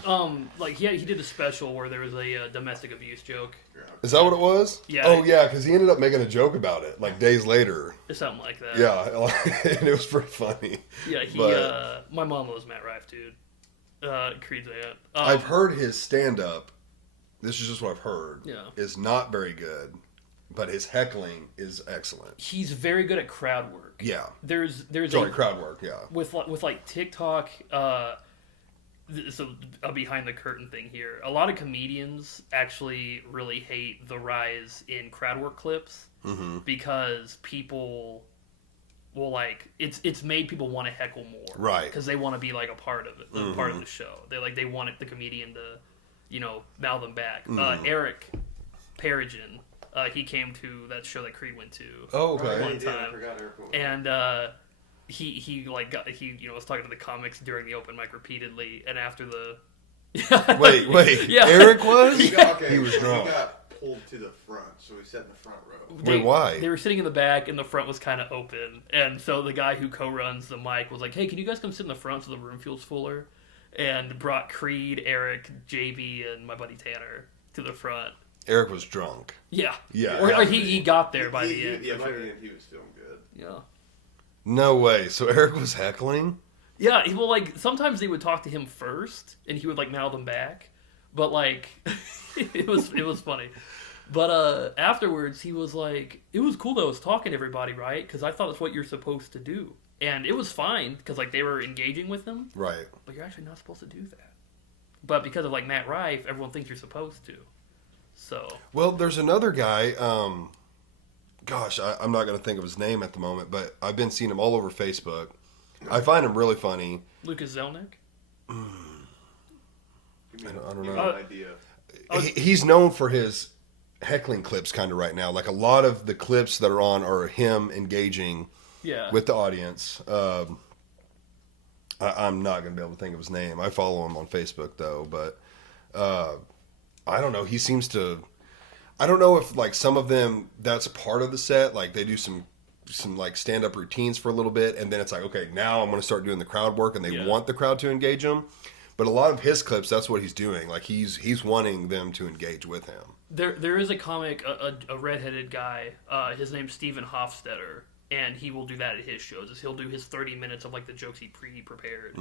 Like he did a special where there was a domestic abuse joke. Yeah. Is that what it was? Yeah. Oh yeah, because he ended up making a joke about it like days later. Or something like that. Yeah, and it was pretty funny. Yeah, But- my mom loves Matt Rife, dude. Creed's that. I've heard his stand-up. This is just what I've heard. Yeah. Is not very good, but his heckling is excellent. He's very good at crowd work. Yeah. There's Crowd work. Yeah. with like TikTok. So a behind the curtain thing here. A lot of comedians actually really hate the rise in crowd work clips because people will like it's made people want to heckle more, Right. Because they want to be like a part of it, part of the show. They want the comedian to, mouth them back. Eric Perigin, he came to that show that Creed went to. Oh, okay. Yeah, One he did. I time. forgot Eric. And he was talking to the comics during the open mic repeatedly, and after the Wait. Yeah. Eric was? He was drunk. He got pulled to the front, so he sat in the front row. Wait, why? They were sitting in the back, and the front was kind of open, and so the guy who co-runs the mic was like, "Hey, can you guys come sit in the front so the room feels fuller?" And brought Creed, Eric, JB, and my buddy Tanner to the front. Eric was drunk. Yeah, Yeah. Or he got there by the end. Yeah, for by sure. the end, he was feeling good. Yeah. No way. So Eric was heckling? Yeah, well, like, sometimes they would talk to him first, and he would, like, mouth them back. But, like, it was funny. But afterwards, he was like, it was cool that I was talking to everybody, right? Because I thought that's what you're supposed to do. And it was fine, because, like, they were engaging with him. Right. But you're actually not supposed to do that. But because of, like, Matt Rife, everyone thinks you're supposed to. So Well, there's another guy. Gosh, I'm not going to think of his name at the moment, but I've been seeing him all over Facebook. I find him really funny. Lucas Zelnick. Give me I don't give know. me an idea. He's known for his heckling clips kind of right now. Like a lot of the clips that are on are him engaging with the audience. I'm not going to be able to think of his name. I follow him on Facebook though, but I don't know. He seems to. I don't know if like some of them that's part of the set. Like they do some like stand up routines for a little bit, and then it's like, okay, now I'm going to start doing the crowd work, and they want the crowd to engage him. But a lot of his clips, that's what he's doing. Like he's wanting them to engage with him. There is a comic, a redheaded guy. His name's Steven Hofstetter, and he will do that at his shows. Is he'll do his 30 minutes of like the jokes he pre-prepared,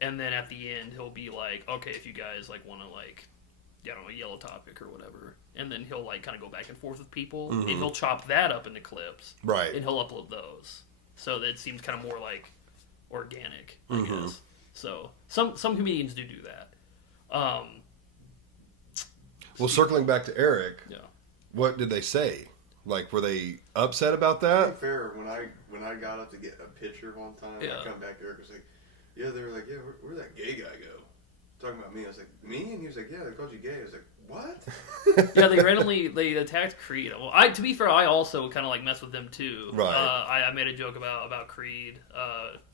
and then at the end he'll be like, okay, if you guys like want to like, I don't know, yell a topic or whatever, and then he'll like kind of go back and forth with people, and he'll chop that up into clips, right? And he'll upload those, so that it seems kind of more like organic, I guess. So some comedians do that. Well, circling back to Eric, what did they say? Like, were they upset about To that? be fair, when I got up to get a picture one time, I come back, Eric was like, yeah, they were like, yeah, where'd that gay guy go? Talking about me. I was like, me? And he was like, yeah, they called you gay. I was like, what? Yeah, they attacked Creed. Well, to be fair, I also kind of like mess with them too. Right. I made a joke about Creed,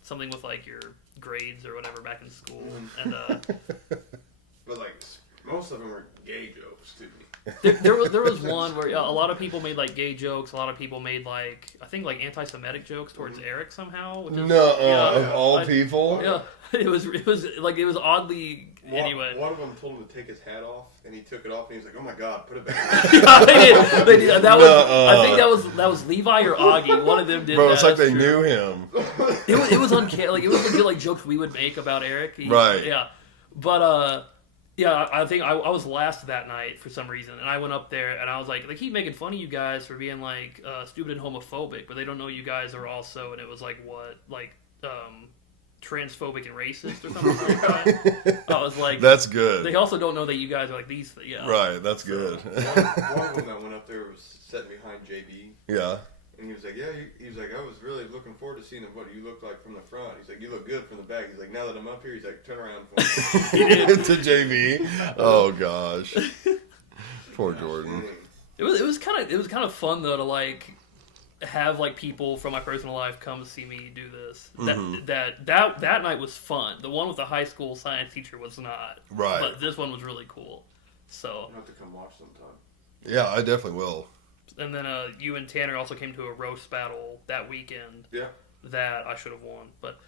something with like your grades or whatever back in school, and But like, most of them were gay jokes to me. there was one where a lot of people made like gay jokes. A lot of people made like, I think, like anti-Semitic jokes towards Eric somehow. Which is, of all people. Yeah, it was like it was oddly. Anyway, one of them told him to take his hat off, and he took it off, and he was like, "Oh my God, put it back." they did. That was. I think that was Levi or Augie. One of them did. Bro, that. it's like That's they true. knew him. It was uncanny. Like it was legit, like jokes we would make about Eric. Right. Yeah, but yeah, I think I was last that night for some reason, and I went up there and I was like, they keep making fun of you guys for being like stupid and homophobic, but they don't know you guys are also. And it was like what, like transphobic and racist or something like that. I was like, that's good. They also don't know that you guys are like these. Yeah. Right. That's good. One of them that went up there was sitting behind JB. Yeah. And he was like, yeah, he was like, I was really looking forward to seeing what you look like from the front. He's like, you look good from the back. He's like, now that I'm up here, he's like, turn around for me. To JB. Oh gosh. Poor Jordan. It was kind of fun though to like have like people from my personal life come see me do this. That night was fun. The one with the high school science teacher was not. Right. But this one was really cool. So I'll have to come watch sometime. Yeah, I definitely will. And then you and Tanner also came to a roast battle that weekend. Yeah. That I should have won, but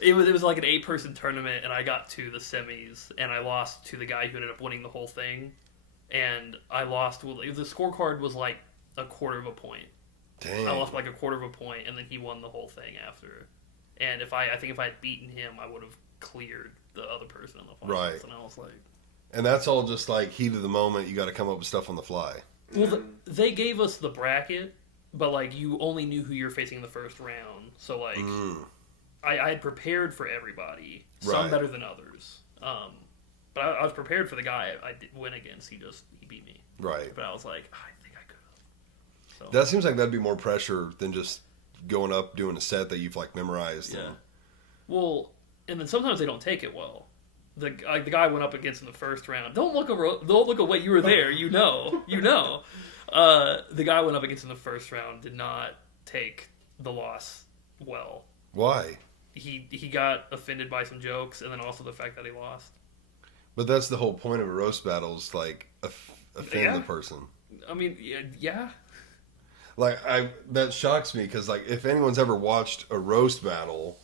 it was like an 8-person tournament, and I got to the semis, and I lost to the guy who ended up winning the whole thing, and I lost. Well, the scorecard was like a quarter of a point. Dang. I lost like a quarter of a point, and then he won the whole thing after. And I think if I had beaten him, I would have cleared the other person in the finals. Right. And I was like, and that's all just like heat of the moment. You got to come up with stuff on the fly. well, they gave us the bracket, but like you only knew who you're facing in the first round. So like, I had prepared for everybody, some Right. better than others. But I was prepared for the guy I did win against. He beat me. Right. But I was like, I think I could have. So That seems like that'd be more pressure than just going up doing a set that you've like memorized. yeah. Well, and then sometimes they don't take it well. The guy went up against in the first round. Don't look away. You were there. You know. The guy went up against in the first round did not take the loss well. Why? He got offended by some jokes, and then also the fact that he lost. But that's the whole point of a roast battle is like offend Yeah. the person. I mean, yeah. Like that shocks me because like if anyone's ever watched a roast battle,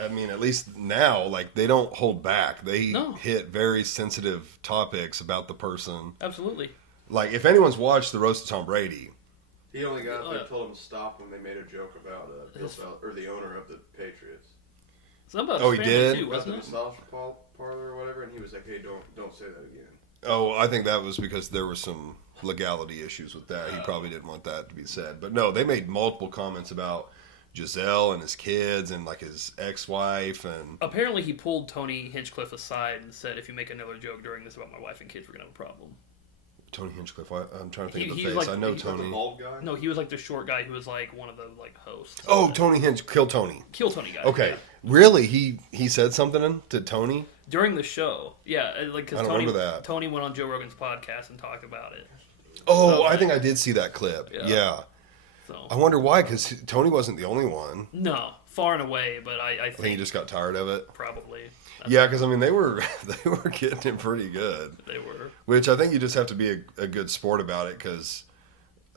I mean, at least now, like they don't hold back. They hit very sensitive topics about the person. Absolutely. Like if anyone's watched the roast of Tom Brady, He only got up there and told him to stop when they made a joke about the owner of the Patriots. Something about Oh, his he family did? too, About the wasn't it? massage parlor or whatever, and he was like, "Hey, don't say that again." oh, I think that was because there were some legality issues with that. He probably didn't want that to be said. But no, they made multiple comments about Giselle and his kids and like his ex-wife and Apparently, he pulled Tony Hinchcliffe aside and said, "If you make another joke during this about my wife and kids, we're gonna have a problem." Tony Hinchcliffe. I'm trying to think of the He face. was I know He's not the Tony. bald guy. No, he was like the short guy who was like one of the like hosts. Oh, Tony Kill Tony. Kill Tony guy. Okay, yeah. really? He said something to Tony? During the show, yeah, like because I don't Tony remember that. Tony went on Joe Rogan's podcast and talked about it. Oh, So, I think I did see that clip. Yeah. Yeah. So I wonder why, because Tony wasn't the only one. no, far and away, but I I think he think just got tired of it. probably Yeah, because I mean they were getting it pretty good. they were. Which I think you just have to be a good sport about it, because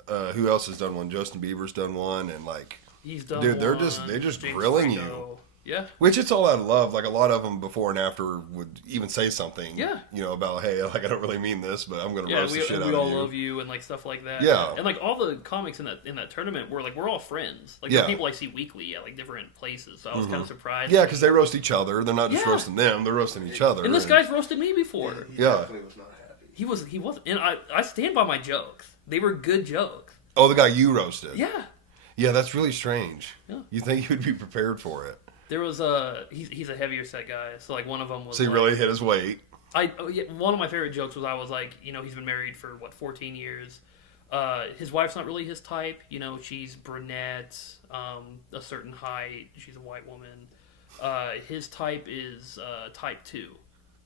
who else has done one? Justin Bieber's done one, and like, He's done. dude, they're one, just James grilling Franco. you. Yeah, Which it's all out of love. Like a lot of them before and after would even say something. Yeah. You know, about, hey, like I don't really mean this, but I'm gonna yeah, roast the shit out we of all you. love you and like stuff like that. Yeah. and like all the comics in that tournament were like we're all friends. Like Yeah. the people I see weekly at like different places. So I was kind of surprised. Yeah, because they roast each other. They're not just Yeah. roasting them; they're roasting each other. and this guy's roasted me before. He Yeah. definitely was not happy. He wasn't, and I stand by my jokes. They were good jokes. Oh, the guy you roasted. Yeah. Yeah, that's really strange. Yeah. You think you'd be prepared for it? There was he's a heavier set guy, so like one of them was. So he like, really hit his weight. One of my favorite jokes was I was like, he's been married for 14 years. His wife's not really his type. She's brunette, a certain height. She's a white woman. His type is type 2,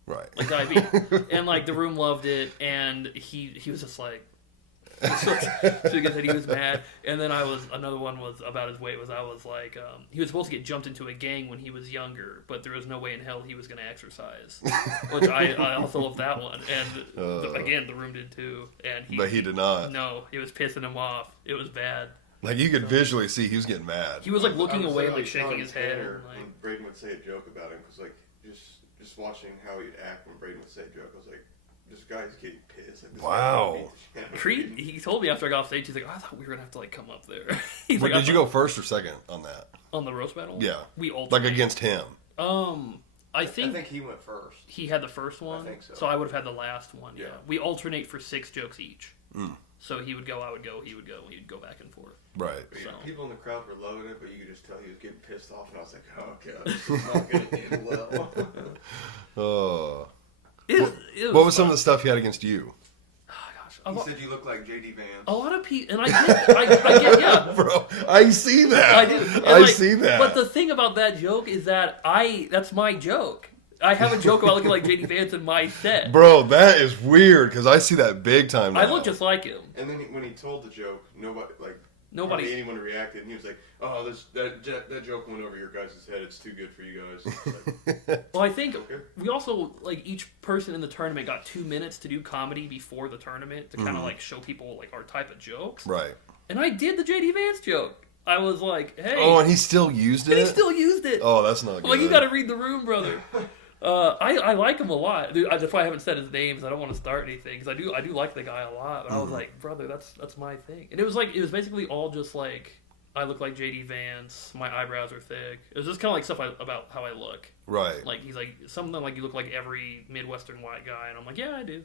Right. like diabetes, and like the room loved it, and he was just like. so because he was mad, and then another one was about his weight. I was like, he was supposed to get jumped into a gang when he was younger, but there was no way in hell he was going to exercise. Which I also love that one, and again the room did too. And But he did not. No, it was pissing him off. It was bad. Like you could visually see he was getting mad. He was like looking I would away, say, like shaking Sean his head. Tanner, And, like, when Brayden would say a joke about him, because like just watching how he'd act when Brayden would say a joke, I was like, this guy's getting pissed. Like, this Wow. guy's beat the shit Creed, he told me after I got off stage, he's like, I thought we were gonna have to like come up there. He's But like, did you go first or second on that? on the roast battle? Yeah. We Like alternated. against him. I think he went first. he had the first one. I think so. I would have had the last one. Yeah. Yeah. We alternate for 6 jokes each. Mm. So he would go, I would go, he would go, we'd go back and forth. Right. But, So. people in the crowd were loving it, but you could just tell he was getting pissed off, and I was like, oh god, this is not going to end well. Oh. It What was some of the stuff he had against you? Oh, gosh. He said you look like JD Vance. A lot of people, and I get, yeah. Bro, I see that. I do. And, I like, see that. But the thing about that joke is that that's my joke. I have a joke about looking like JD Vance in my set. Bro, that is weird because I see that big time now. I look just like him. And then when he told the joke, nobody Nobody. hardly anyone reacted, and he was like, "Oh, that joke went over your guys' head. It's too good for you guys." It's like, Well, I think okay. we also, like, each person in the tournament got 2 minutes to do comedy before the tournament to kind of, like, show people, like, our type of jokes. Right. And I did the JD Vance joke. I was like, hey. Oh, and he still used it? and he still used it. Oh, that's not I'm good. like, you got to read the room, brother. I like him a lot. Dude, that's why I haven't said his names. I don't want to start anything because I do like the guy a lot. But I was like, brother, that's my thing. And it was basically all just like I look like JD Vance. My eyebrows are thick. It was just kind of like stuff about how I look. Right. Like he's like something like you look like every Midwestern white guy, and I'm like, yeah, I do.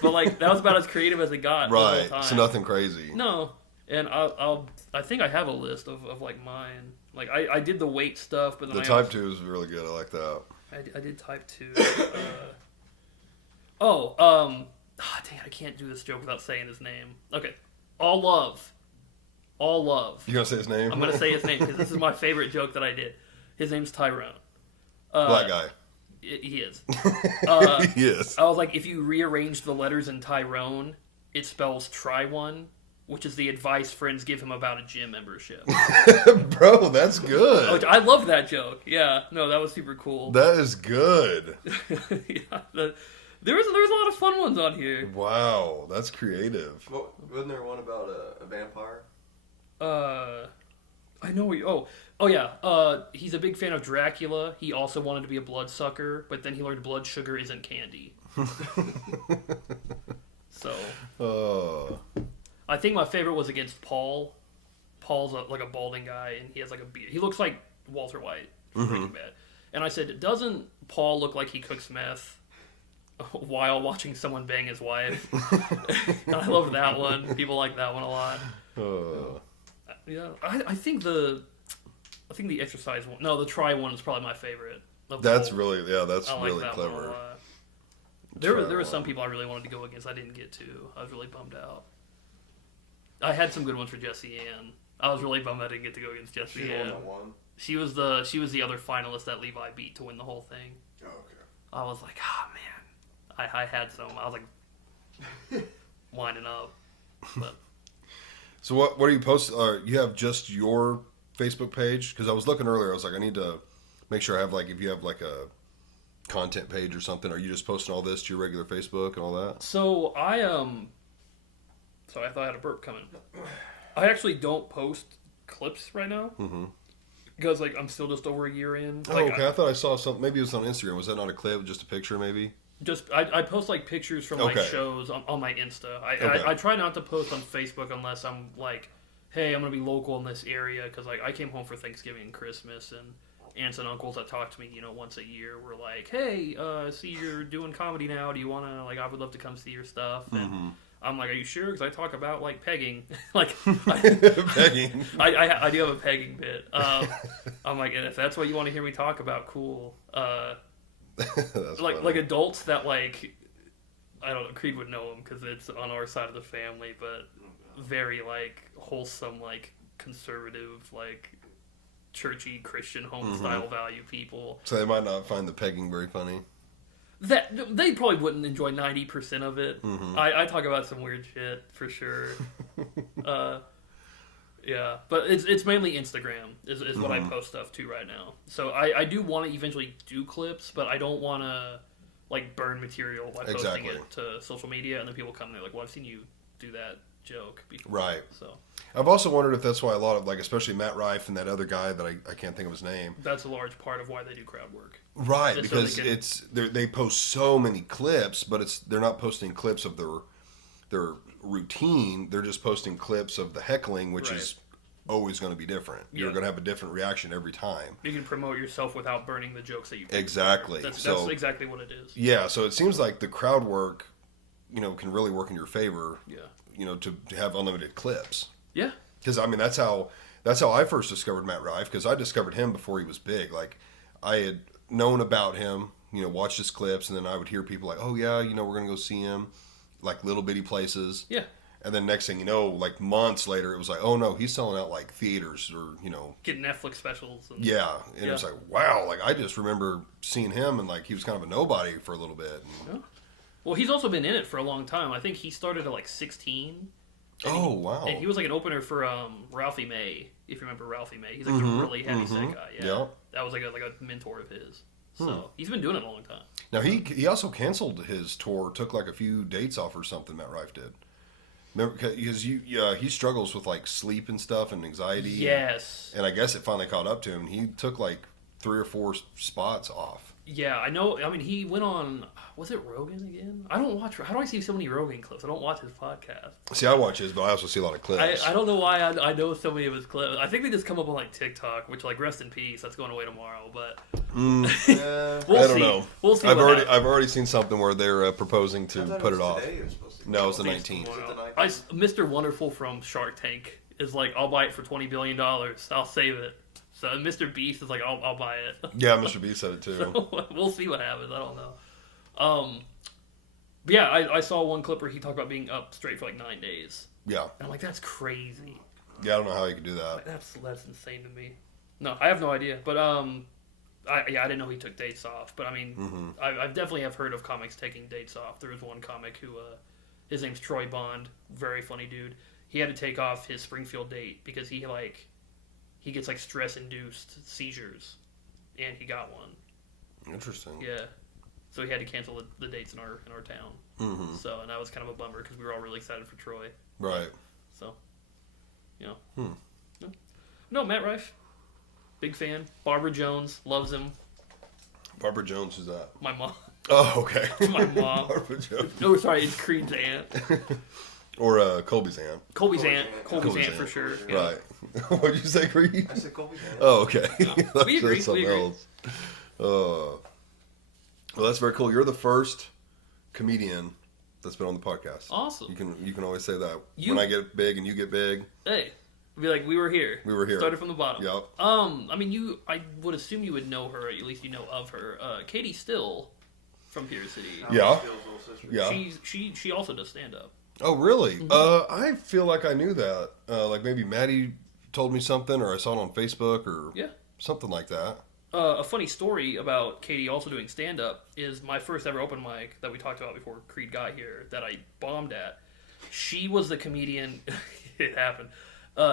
But like that was about as creative as it got. The Right. whole time. So nothing crazy. No. And I think I have a list of like mine. Like I did the weight stuff, but then The I type 2 is really good. I like that. I did type 2. Dang, I can't do this joke without saying his name. Okay. All love. You gonna say his name? I'm going to say his name because this is my favorite joke that I did. His name's Tyrone. Black guy. He is. Yes. I was like, if you rearrange the letters in Tyrone, it spells try one, which is the advice friends give him about a gym membership. Bro, that's good. Which I love that joke. Yeah. No, that was super cool. That is good. Yeah. There was a lot of fun ones on here. Wow, that's creative. Well, wasn't there one about a vampire? I know what you... Oh, yeah. He's a big fan of Dracula. He also wanted to be a bloodsucker, but then he learned blood sugar isn't candy. So... I think my favorite was against Paul. Paul's like a balding guy, and he has like a beard. He looks like Walter White from Breaking Bad. And I said, doesn't Paul look like he cooks meth while watching someone bang his wife? And I love that one. People like that one a lot. Yeah, I think I think the exercise one. No, the try one is probably my favorite. That's really that's I like really that clever. one a lot. There were some people I really wanted to go against. I didn't get to. I was really bummed out. I had some good ones for Jessie Ann. I was really bummed I didn't get to go against Jessie Ann. She was the other finalist that Levi beat to win the whole thing. Oh, okay. I was like, oh man, I had some. I was like winding up. But So what do you post? You have just your Facebook page? Because I was looking earlier. I was like, I need to make sure I have like if you have like a content page or something. Are you just posting all this to your regular Facebook and all that? so sorry, I thought I had a burp coming. I actually don't post clips right now. Mm-hmm. Because like I'm still just over a year in. Oh, Like, okay. I thought I saw something. Maybe it was on Instagram. Was that not a clip? Just a picture, maybe? I post like pictures from like Okay. shows on my Insta. Okay. I try not to post on Facebook unless I'm like, hey, I'm gonna be local in this area because like I came home for Thanksgiving and Christmas and aunts and uncles that talk to me once a year were like, hey, I see you're doing comedy now. Do you wanna like I would love to come see your stuff. And Mm-hmm. I'm like, are you sure? Because I talk about like pegging, like Pegging. I do have a pegging bit. I'm like, and if that's what you want to hear me talk about, cool. That's like funny. like adults that like I don't know, Creed would know him because it's on our side of the family, but very like wholesome, like conservative, like churchy Christian home style value people. So they might not find the pegging very funny. That they probably wouldn't enjoy 90% of it. Mm-hmm. I talk about some weird shit for sure. Yeah, but it's mainly Instagram is what I post stuff to right now. So I do want to eventually do clips, but I don't want to like burn material by posting Exactly. it to social media, and then people come and they're like, "Well, I've seen you do that joke before." Right. So I've also wondered if that's why a lot of, like, especially Matt Rife and that other guy that I can't think of his name. that's a large part of why they do crowd work. Right, Just so because they can- they post so many clips, but they're not posting clips of their routine. They're just posting clips of the heckling, which Right. is always going to be different. You're Yeah. going to have a different reaction every time. You can promote yourself without burning the jokes that you picked. Exactly. That's So exactly what it is. yeah, so it seems like the crowd work, can really work in your favor. Yeah. To have unlimited clips. Yeah. Because I mean that's how I first discovered Matt Rife, because I discovered him before he was big. Like I had known about him, watched his clips, and then I would hear people like, oh yeah, we're gonna go see him, like little bitty places. Yeah. And then next thing you know, like months later, it was like, oh no, he's selling out like theaters or Get Netflix specials. And, yeah. And Yeah. it was like, wow, like I just remember seeing him and like he was kind of a nobody for a little bit. And, Well, he's also been in it for a long time. I think he started at like 16. oh wow. And he was like an opener for Ralphie May, if you remember Ralphie May. He's like the really heavy set guy. Yeah. Yeah. That was like a mentor of his. So he's been doing it a long time. Now he also canceled his tour, took like a few dates off or something. Matt Rife did. Remember, because he struggles with like sleep and stuff and anxiety. Yes. And I guess it finally caught up to him. He took like 3 or 4 spots off. Yeah, I know. I mean, he went on. Was it Rogan again? I don't watch. How do I see so many Rogan clips? I don't watch his podcast. See, I watch his, but I also see a lot of clips. I don't know why I know so many of his clips. I think they just come up on like TikTok, which like rest in peace. That's going away tomorrow. But we'll I don't see. know. We'll see. I've what happens. already seen something where they're proposing to I thought put it it off. Today it was supposed to No, it's the I think 19th. tomorrow. Is it the 19th? Mr. Wonderful from Shark Tank is like, I'll buy it for $20 billion. I'll save it. So Mr. Beast is like, I'll buy it. Yeah, Mr. B said it too. So we'll see what happens. I don't know. But yeah, I saw one clip where he talked about being up straight for like 9 days. Yeah. And I'm like, that's crazy. Yeah, I don't know how you could do that. Like, that's insane to me. No, I have no idea. But I didn't know he took dates off. But I mean, I definitely have heard of comics taking dates off. There was one comic who, his name's Troy Bond, very funny dude. He had to take off his Springfield date because he gets like stress induced seizures, and he got one. Interesting. Yeah, so he had to cancel the dates in our town. Mm-hmm. So, and that was kind of a bummer because we were all really excited for Troy. Right. So, no, Matt Rife, big fan. Barbara Jones loves him. Barbara Jones, who's that? My mom. Oh, okay. My mom. Barbara Jones. No, sorry, it's Creed's aunt. Or Colby's aunt. Colby's aunt. Colby's Colby's aunt for aunt. sure. Yeah. Right. What'd you say, Creed? I said Colby Band. Oh, okay. We agree, That's something we agree. else. Well, that's very cool. You're the first comedian that's been on the podcast. Awesome. You can always say that You- when I get big and you get big. Hey, Be like, we were here. We were here. Started from the bottom. Yep. I mean, I would assume you would know her. At least you know of her. Katie Still from Pier City. Yeah. Still's little sister. Yeah. She also does stand up. Oh, really? I feel like I knew that. Like maybe Maddie told me something, or I saw it on Facebook, or something like that. A funny story about Katie also doing stand up is my first ever open mic that we talked about before Creed got here that I bombed at. She was the comedian. It happened.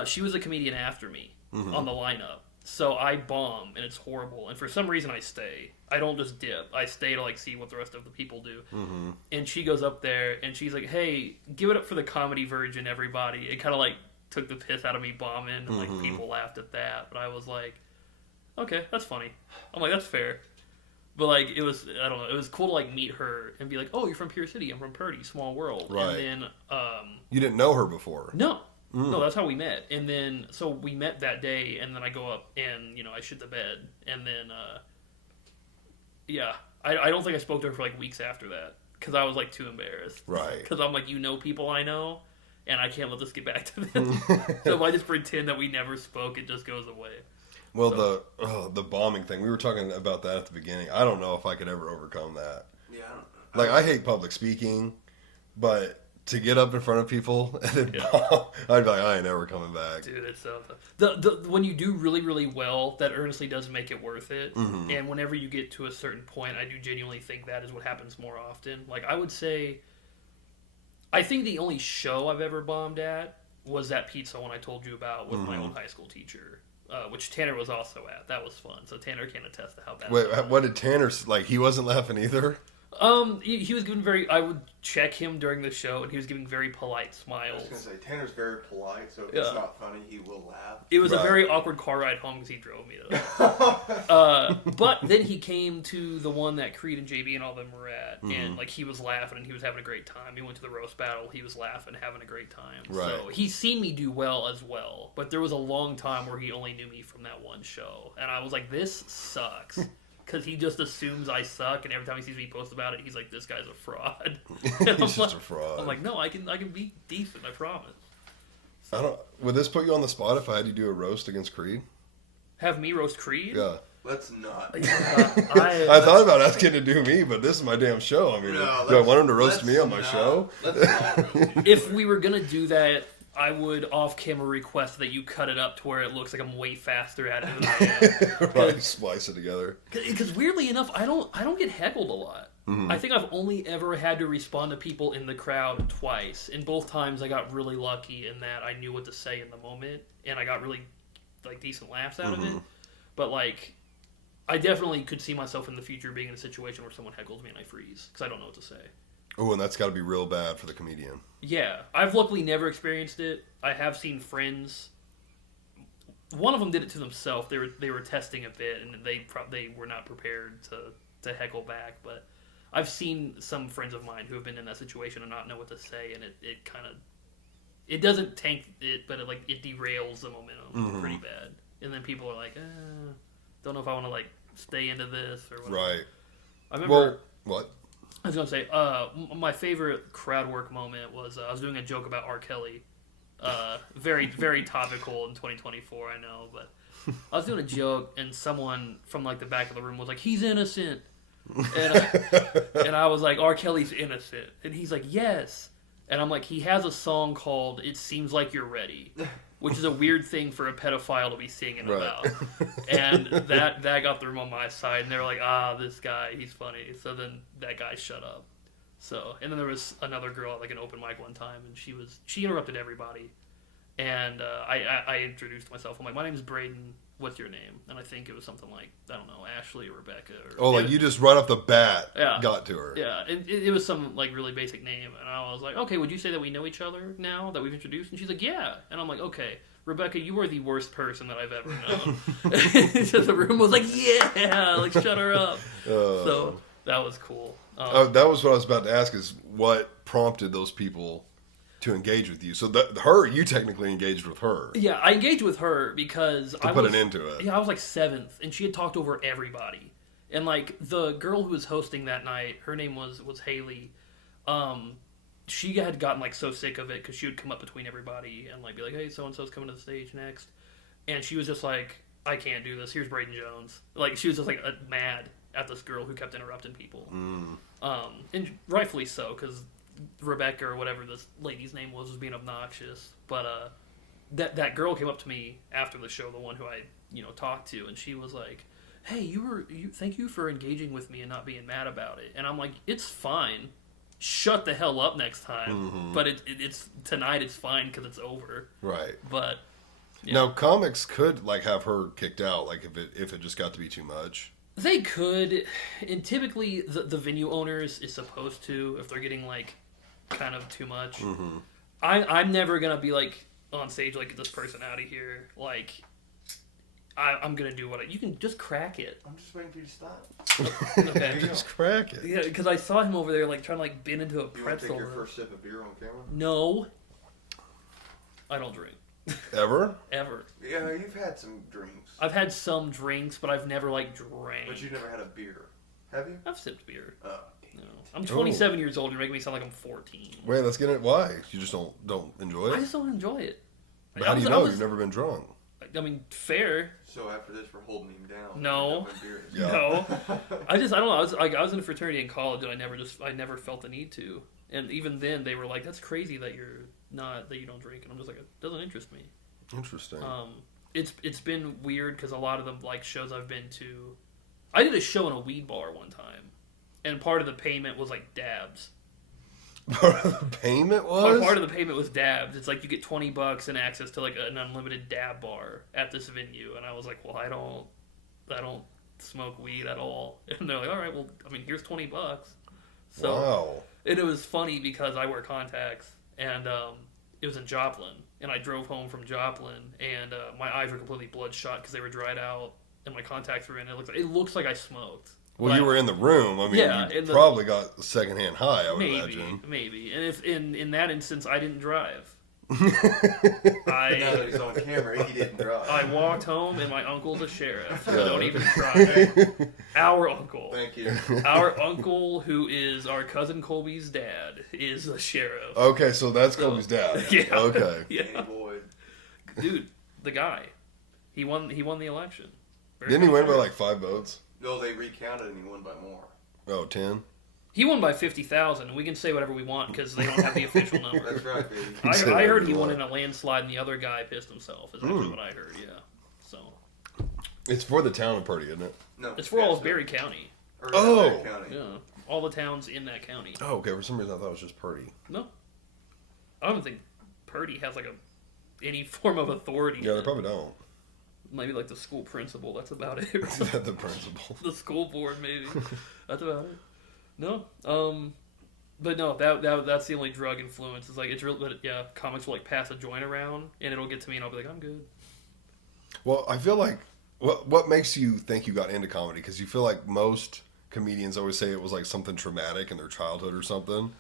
She was a comedian after me on the lineup. So I bomb, and it's horrible. And for some reason, I stay. I don't just dip. I stay to, like, see what the rest of the people do. And she goes up there, and she's like, hey, give it up for the comedy virgin, everybody. It kind of, like, took the piss out of me bombing, and, like, people laughed at that. But I was like, okay, that's funny. I'm like, that's fair. But, like, it was, I don't know, it was cool to, like, meet her and be like, oh, you're from Pier City. I'm from Purdy, small world. Right. And then, you didn't know her before? No. No, that's how we met. And then, so we met that day, and then I go up and, you know, I shit the bed. And then, I don't think I spoke to her for, like, weeks after that. Because I was, like, too embarrassed. Right. Because I'm like, you know people I know, and I can't let this get back to them. So if I just pretend that we never spoke, it just goes away. Well, the bombing thing, we were talking about that at the beginning. I don't know if I could ever overcome that. Yeah, Like, I hate public speaking, but to get up in front of people and then bomb, I'd be like, I ain't never coming back. Dude, it's so tough. When you do really, really well, that earnestly does make it worth it. And whenever you get to a certain point, I do genuinely think that is what happens more often. Like, I would say, I think the only show I've ever bombed at was that pizza one I told you about with my old high school teacher. Which Tanner was also at. That was fun. So Tanner can attest to how bad. Wait, what did Tanner like? He wasn't laughing either. He was giving very. I would check him during the show, and he was giving very polite smiles. I was gonna say Tanner's very polite, so if it's not funny, he will laugh. It was a very awkward car ride home because he drove me to. But then he came to the one that Creed and JB and all them were at, and like he was laughing and he was having a great time. He went to the roast battle. He was laughing, having a great time. Right. So he's seen me do well as well. But there was a long time where he only knew me from that one show, and I was like, this sucks. Because he just assumes I suck, and every time he sees me post about it, he's like, "This guy's a fraud." He's just a fraud. I'm like, "No, I can be decent. I promise." So, I don't. Would this put you on the spot if I had you do a roast against Creed? have me roast Creed? Yeah. Let's not. I thought about asking to do me, but this is my damn show. I mean, do I want him to roast me on my show? Let's not. If we were gonna do that, I would off-camera request that you cut it up to where it looks like I'm way faster at it than I am. Right, splice it together. Because weirdly enough, I don't get heckled a lot. I think I've only ever had to respond to people in the crowd twice, and both times I got really lucky in that I knew what to say in the moment, and I got really like decent laughs out of it. But like, I definitely could see myself in the future being in a situation where someone heckles me and I freeze because I don't know what to say. Oh, and that's got to be real bad for the comedian. Yeah, I've luckily never experienced it. I have seen friends. One of them did it to themselves. They were testing a bit, and they were not prepared to heckle back. But I've seen some friends of mine who have been in that situation and not know what to say, and it kind of it doesn't tank it, but it derails the momentum pretty bad. And then people are like, don't know if I want to like stay into this or whatever. Right. I remember. Well, what? I was going to say, my favorite crowd work moment was I was doing a joke about R. Kelly. Very, very topical in 2024, I know. But I was doing a joke, and someone from like the back of the room was like, he's innocent. And I was like, R. Kelly's innocent. And he's like, yes. And I'm like, he has a song called It Seems Like You're Ready, which is a weird thing for a pedophile to be singing about. And that got the room on my side, and they were like, this guy, he's funny. So then that guy shut up. So, and then there was another girl at like an open mic one time, and she interrupted everybody. And I introduced myself. I'm like, my name's Brayden. What's your name? And I think it was something like, I don't know, Ashley or Rebecca. Like you just right off the bat got to her. Yeah, it was some like really basic name. And I was like, okay, would you say that we know each other now that we've introduced? And she's like, yeah. And I'm like, okay, Rebecca, you are the worst person that I've ever known. So the room was like, yeah, like shut her up. So that was cool. That was what I was about to ask, is what prompted those people to engage with you. So you technically engaged with her. Yeah, I engaged with her because I put an end to it. Yeah, I was like 7th, and she had talked over everybody. And like the girl who was hosting that night, her name was Haley. she had gotten like so sick of it because she would come up between everybody and like be like, "Hey, so and so's coming to the stage next," and she was just like, "I can't do this. Here's Brayden Jones." Like she was just like mad at this girl who kept interrupting people, and rightfully so because Rebecca or whatever this lady's name was being obnoxious. But that girl came up to me after the show, the one who I talked to, and she was like, "Hey, thank you for engaging with me and not being mad about it." And I'm like, "It's fine. Shut the hell up next time." But it's tonight. It's fine because it's over. Right. But now comics could like have her kicked out, like if it just got to be too much. They could, and typically the venue owners is supposed to if they're getting like kind of too much. I'm never gonna be like on stage like, "Get this person out of here." Like I'm gonna do you can just crack it. I'm just waiting for you to stop. Okay. Just crack it. Yeah, because I saw him over there like trying to like bend into a You want to pretzel. take your first sip of beer on camera? No, I don't drink Ever? ever. Yeah, you've had some drinks. I've had some drinks, but I've never like drank. But you've never had a beer. Have you? I've sipped beer. Oh. No. I'm 27 years old. You're making me sound like I'm 14. Wait, let's get it. Why? You just don't enjoy I it? just don't enjoy it. But how do you know? You've never been drunk. I mean, fair. So after this, we're holding him down. No. Yeah. No. I don't know. I was in a fraternity in college, and I never felt the need to. And even then, they were like, "That's crazy that you don't drink." And I'm just like, it doesn't interest me. Interesting. It's been weird because a lot of the like shows I've been to, I did a show in a weed bar one time, and part of the payment was like dabs. Part of the payment was? Part of the payment was dabs. It's like you get $20 and access to like an unlimited dab bar at this venue, and I was like, "Well, I don't smoke weed at all." And they're like, "All right, well, I mean, here's $20." So, wow. and it was funny because I wear contacts, and it was in Joplin, and I drove home from Joplin, and my eyes were completely bloodshot because they were dried out, and my contacts were in. It looks like I smoked. Well, you were in the room. I mean, Yeah, you probably got a secondhand high, I would imagine. Maybe. And if in that instance, I didn't drive. Now that he's on camera, he didn't drive. I walked home, and my uncle's a sheriff. So don't even try. Our uncle. Thank you. Our uncle, who is our cousin Colby's dad, is a sheriff. Okay, so that's Colby's dad. Yeah. Okay. Yeah. Danny Boyd. Dude, the guy. He won the election. Didn't he win by like 5 votes? No, they recounted and he won by more. Oh, 10? He won by 50,000, and we can say whatever we want because they don't have the official number. That's right, baby. I heard he won in a landslide, and the other guy pissed himself. Is actually what I heard. Yeah. So It's for the town of Purdy, isn't it? No, it's for all of Berry County. Oh! Berry County. Yeah, all the towns in that county. Oh, okay. For some reason, I thought it was just Purdy. No, I don't think Purdy has like any form of authority. Yeah, they probably don't. Maybe like the school principal. That's about it. The principal. The school board, maybe. That's about it. No, but no, that's the only drug influence. It's like it's real. But yeah, comics will like pass a joint around, and it'll get to me, and I'll be like, I'm good. Well, I feel like what makes you think you got into comedy? Because you feel like most comedians always say it was like something traumatic in their childhood or something.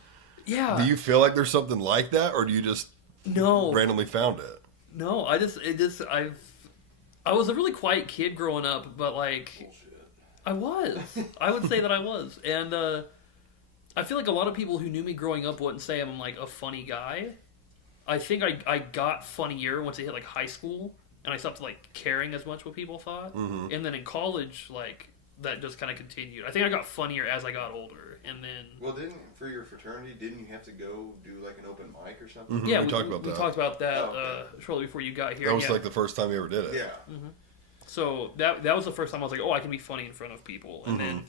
Yeah. Do you feel like there's something like that, or do you just randomly found it? No, I was a really quiet kid growing up, but like Bullshit. I would say that I was, and I feel like a lot of people who knew me growing up wouldn't say I'm like a funny guy. I think I got funnier once I hit like high school, and I stopped like caring as much what people thought. And then in college, like that just kind of continued. I think I got funnier as I got older, and then For your fraternity, didn't you have to go do like an open mic or something? Mm-hmm. yeah, we talked about that. We talked about that Oh, okay. shortly before you got here. That was like the first time you ever did it. Yeah. So that was the first time I was like, oh, I can be funny in front of people. And then,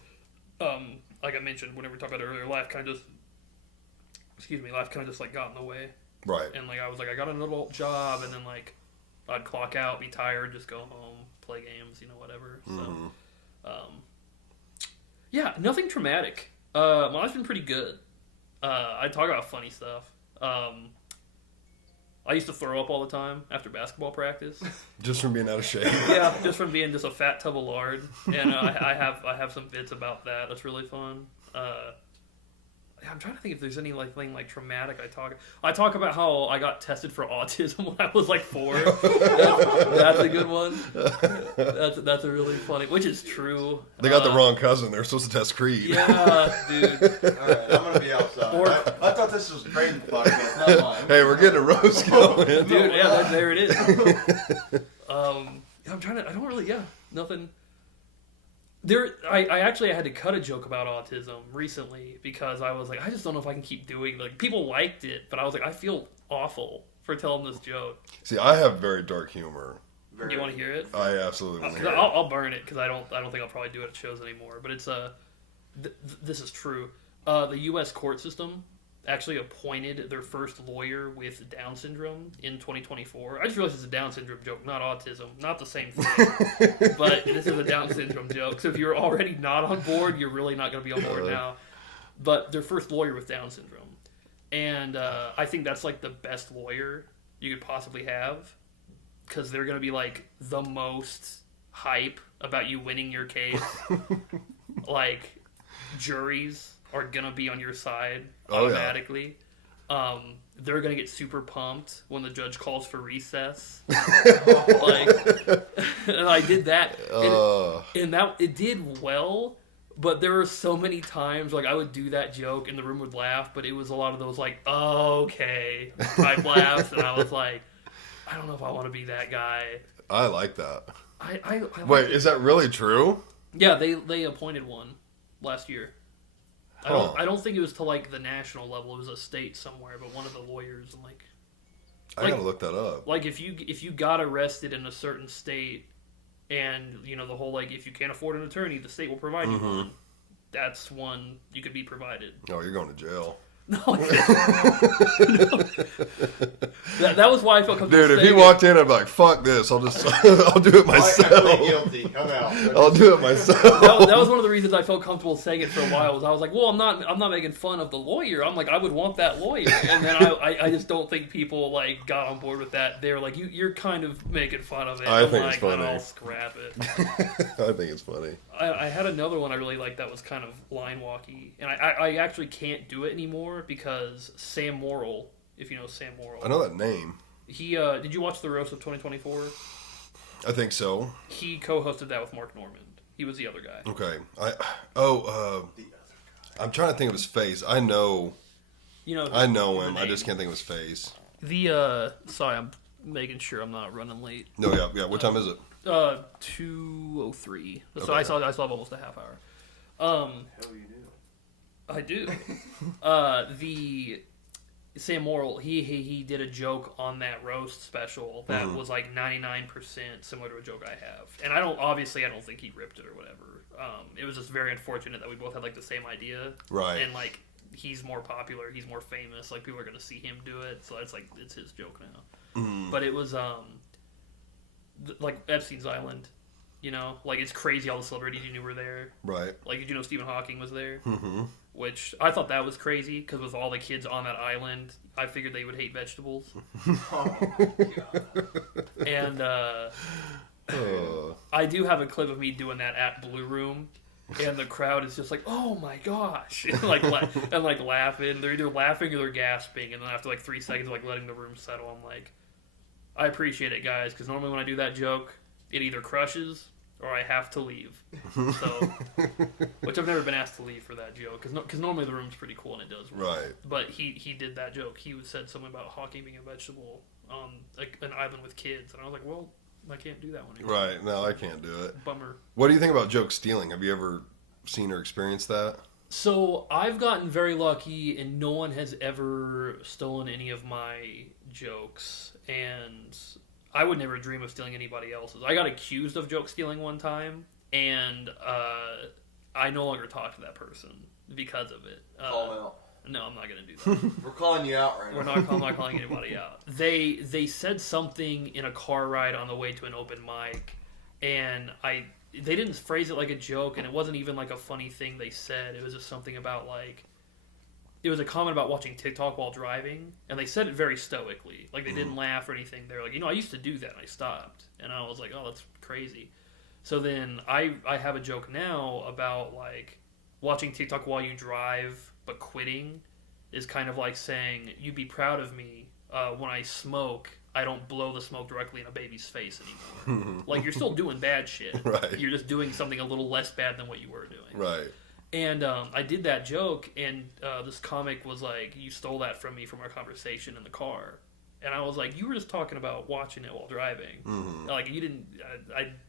like I mentioned, whenever we talked about it earlier, life kind of just like got in the way. Right. And like I was like, I got an adult job, and then like I'd clock out, be tired, just go home, play games, whatever. So, yeah, nothing traumatic. My life's been pretty good. I talk about funny stuff. I used to throw up all the time after basketball practice. Just from being out of shape. Yeah, just from being just a fat tub of lard. And I have some bits about that. That's really fun. I'm trying to think if there's any like thing like traumatic. I talk about how I got tested for autism when I was like 4. That's a good one. That's a really funny, which is true. They got the wrong cousin. They're supposed to test Creed. Yeah, dude. All right, I'm gonna be outside. I thought this was Brayden's podcast, not mine. Hey, we're getting a roast going, dude. Yeah, there it is. I'm trying to. I don't really. Yeah, nothing. I actually had to cut a joke about autism recently because I was like, I just don't know if I can keep doing. Like, people liked it, but I was like, I feel awful for telling this joke. See, I have very dark humor. Do you want to hear it? I absolutely want to hear it. I'll burn it because I don't think I'll probably do it at shows anymore. But it's this is true. The U.S. court system actually appointed their first lawyer with Down syndrome in 2024. I just realized it's a Down syndrome joke, not autism. Not the same thing. But this is a Down syndrome joke. So if you're already not on board, you're really not going to be on board now. But their first lawyer with Down syndrome. And I think that's like the best lawyer you could possibly have. Because they're going to be like the most hype about you winning your case. Like, juries are going to be on your side automatically. Yeah. They're going to get super pumped when the judge calls for recess. Like, and I did that. And that it did well, but there were so many times, like, I would do that joke and the room would laugh, but it was a lot of those, like, okay type laughs. And I was like, I don't know if I want to be that guy. I like that. I Wait, is that really true? Yeah, they appointed one last year. I don't think it was to like the national level. It was a state somewhere, but one of the lawyers and I gotta look that up. Like if you got arrested in a certain state, and you know the whole like if you can't afford an attorney, the state will provide you one. That's one you could be provided. Oh, you're going to jail. No, that was why I felt comfortable. Dude, if he walked in, I'd be like, "Fuck this! I'll do it myself." I plead guilty. I'm out. I'll do it myself. That was one of the reasons I felt comfortable saying it for a while. Was I was like, "Well, I'm not making fun of the lawyer. I'm like, I would want that lawyer." And then I just don't think people like got on board with that. They were like, "You're kind of making fun of it." I think it's funny. I'll scrap it. I think it's funny. I had another one I really liked that was kind of line walky, and I actually can't do it anymore because Sam Morrill, if you know Sam Morrill. I know that name. He did you watch the roast of 2024? I think so. He co-hosted that with Mark Normand. He was the other guy. Okay. I'm trying to think of his face. I know him. I just can't think of his face. Sorry, I'm making sure I'm not running late. No, yeah. What time is it? 2:03. So okay. I still have almost a half hour. Hell, you do. I do. The Sam Morrill, he did a joke on that roast special that was like 99% similar to a joke I have, and I don't think he ripped it or whatever. It was just very unfortunate that we both had like the same idea, right? And like he's more popular, he's more famous, like people are gonna see him do it, so it's like it's his joke now. But it was like Epstein's Island. You know, like it's crazy all the celebrities you knew were there. Right. Like, did you know Stephen Hawking was there? Mm-hmm. Which I thought that was crazy because with all the kids on that island, I figured they would hate vegetables. Oh my God. And I do have a clip of me doing that at Blue Room, and the crowd is just like, "Oh my gosh!" and like laughing. They're either laughing or they're gasping, and then after like 3 seconds, like letting the room settle, I'm like, "I appreciate it, guys," because normally when I do that joke, it either crushes or I have to leave. So, which I've never been asked to leave for that joke because normally the room's pretty cool and it does work. Right. But he did that joke. He said something about Hawking being a vegetable on like an island with kids, and I was like, well, I can't do that one anymore. Right. No, I can't do it. Bummer. What do you think about joke stealing? Have you ever seen or experienced that? So I've gotten very lucky, and no one has ever stolen any of my jokes, and I would never dream of stealing anybody else's. I got accused of joke stealing one time, and I no longer talk to that person because of it. Call them out. No, I'm not going to do that. We're calling you out right now. I'm not calling anybody out. They said something in a car ride on the way to an open mic, and they didn't phrase it like a joke, and it wasn't even like a funny thing they said. It was just something about like, it was a comment about watching TikTok while driving, and they said it very stoically. Like, they didn't laugh or anything. They were like, I used to do that, and I stopped. And I was like, oh, that's crazy. So then I have a joke now about, like, watching TikTok while you drive but quitting is kind of like saying, you'd be proud of me when I smoke, I don't blow the smoke directly in a baby's face anymore. Like, you're still doing bad shit. Right. You're just doing something a little less bad than what you were doing. Right. And I did that joke, and this comic was like, you stole that from me from our conversation in the car. And I was like, you were just talking about watching it while driving. Mm-hmm. Like, you didn't...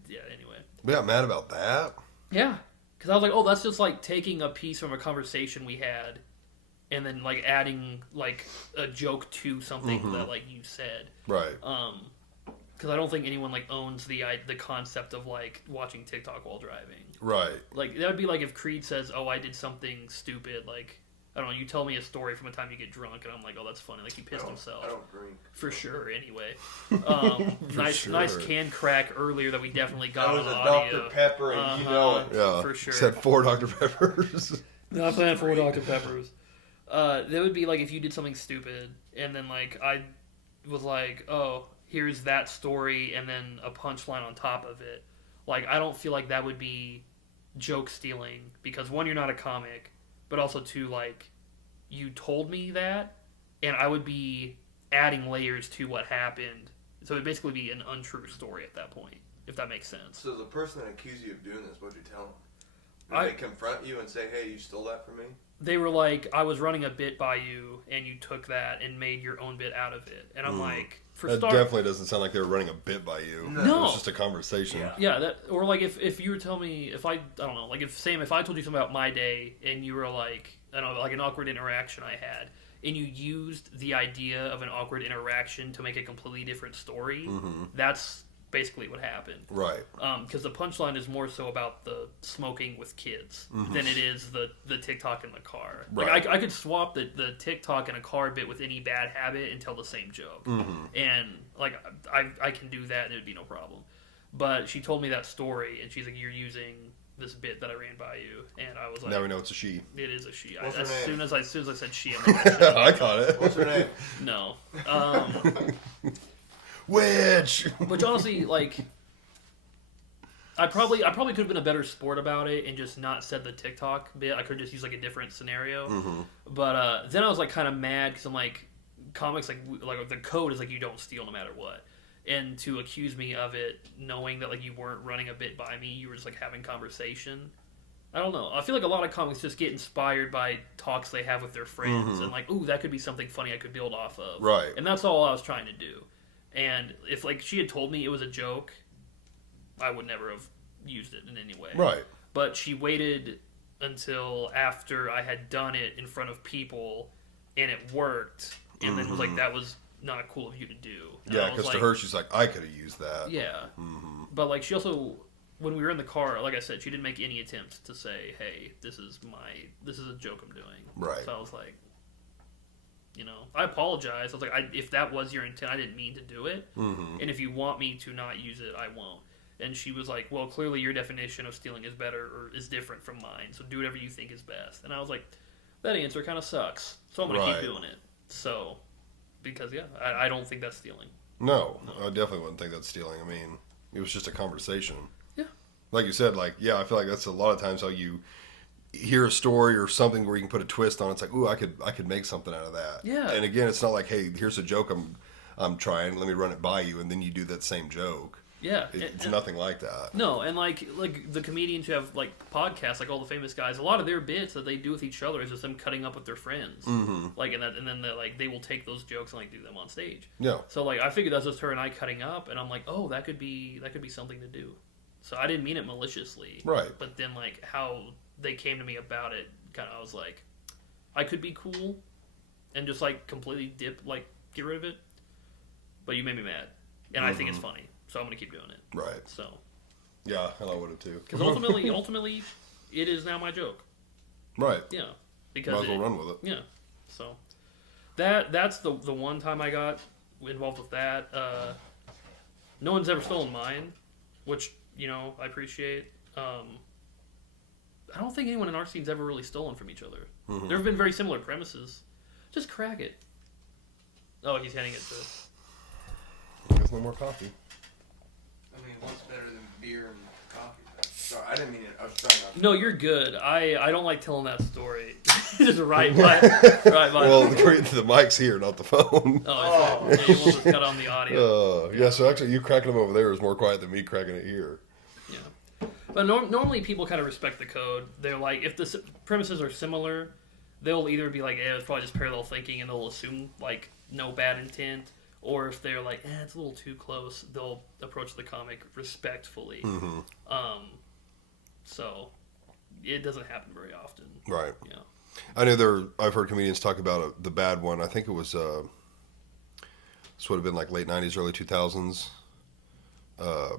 yeah, anyway. We got mad about that? Yeah. Because I was like, oh, that's just like taking a piece from a conversation we had and then like adding like a joke to something that like you said. Right. Because I don't think anyone like owns the concept of like watching TikTok while driving. Right. Like, that would be like if Creed says, oh, I did something stupid, like... I don't know, you tell me a story from a time you get drunk, and I'm like, oh, that's funny. Like, he pissed himself. I don't drink. For sure, anyway. Nice sure. can crack earlier that we definitely got That on was a audio. Dr. Pepper, and you know it. Yeah. For sure. Said 4 Dr. Peppers. Not playing 4 Dr. Peppers. That would be like if you did something stupid, and then, like, I was like, oh, here's that story, and then a punchline on top of it. Like, I don't feel like that would be joke stealing, because, one, you're not a comic, but also, two, like, you told me that, and I would be adding layers to what happened. So it would basically be an untrue story at that point, if that makes sense. So the person that accused you of doing this, what'd you tell them? Did they confront you and say, hey, you stole that from me? They were like, I was running a bit by you, and you took that and made your own bit out of it. And I'm like, that definitely doesn't sound like they were running a bit by you. No. It was just a conversation. Yeah, that, or like if you were telling me, if I don't know, like if Sam, if I told you something about my day, and you were like, I don't know, like an awkward interaction I had, and you used the idea of an awkward interaction to make a completely different story, that's basically what happened. Right. Because the punchline is more so about the smoking with kids than it is the TikTok in the car. Like, Right. I could swap the TikTok in a car bit with any bad habit and tell the same joke. And, like, I can do that and it would be no problem. But she told me that story, and she's like, you're using this bit that I ran by you. And I was like... Now we know it's a she. It is a she. What's her As name? soon as I said she, I'm like, I caught it. What's her name? no. Witch! Which honestly, like, I probably could have been a better sport about it and just not said the TikTok bit. I could just use like a different scenario. But then I was like kind of mad because I'm like, comics like the code is like you don't steal no matter what. And to accuse me of it, knowing that like you weren't running a bit by me, you were just like having conversation. I don't know. I feel like a lot of comics just get inspired by talks they have with their friends and like, ooh, that could be something funny I could build off of. Right. And that's all I was trying to do. And if like she had told me it was a joke, I would never have used it in any way. Right. But she waited until after I had done it in front of people and it worked, and then was like, that was not cool of you to do. And Yeah, I was because to like, her, she's like, I could have used that. yeah. But like she also, when we were in the car, like I said, she didn't make any attempt to say, hey, this is a joke I'm doing. Right. So I was like, you know, I apologize. I was like, if that was your intent, I didn't mean to do it. And if you want me to not use it, I won't. And she was like, well, clearly your definition of stealing is better or is different from mine. So do whatever you think is best. And I was like, that answer kind of sucks. So I'm going to keep doing it. So, because, yeah, I don't think that's stealing. No, I definitely wouldn't think that's stealing. I mean, it was just a conversation. Yeah. Like you said, like, yeah, I feel like that's a lot of times how you hear a story or something where you can put a twist on it. It's like, ooh, I could make something out of that. Yeah. And again, it's not like, hey, here's a joke I'm trying, let me run it by you, and then you do that same joke. Yeah. It's nothing like that. No, and like the comedians who have like podcasts, like all the famous guys, a lot of their bits that they do with each other is just them cutting up with their friends. Like, and then they will take those jokes and like do them on stage. Yeah. So like I figured that's just her and I cutting up, and I'm like, oh, that could be something to do. So I didn't mean it maliciously. Right. But then like how they came to me about it, kind of I was like, I could be cool, and just like completely get rid of it. But you made me mad, and I think it's funny. So I'm going to keep doing it. Right. So. Yeah, and I would have too. Because ultimately, it is now my joke. Right. Yeah. Because might as well run with it. Yeah. So that's the one time I got involved with that. No one's ever stolen mine, which, you know, I appreciate. I don't think anyone in our scene's ever really stolen from each other. There have been very similar premises. Just crack it. Oh, he's handing it to... There's no more coffee. I mean, what's better than beer and coffee? Sorry, I didn't mean it. I was trying not to. No, you're good. I don't like telling that story. Just right by. Well, the mic's here, not the phone. Oh, yeah, you will just cut on the audio. Yeah, so actually you cracking them over there is more quiet than me cracking it here. Yeah. But normally people kind of respect the code. They're like, if the premises are similar, they'll either be like, it's probably just parallel thinking, and they'll assume, like, no bad intent. Or if they're like, it's a little too close, they'll approach the comic respectfully. Mm-hmm. So it doesn't happen very often. Right. Yeah. I know I've heard comedians talk about the bad one. I think it was, this would have been like late 90s, early 2000s. I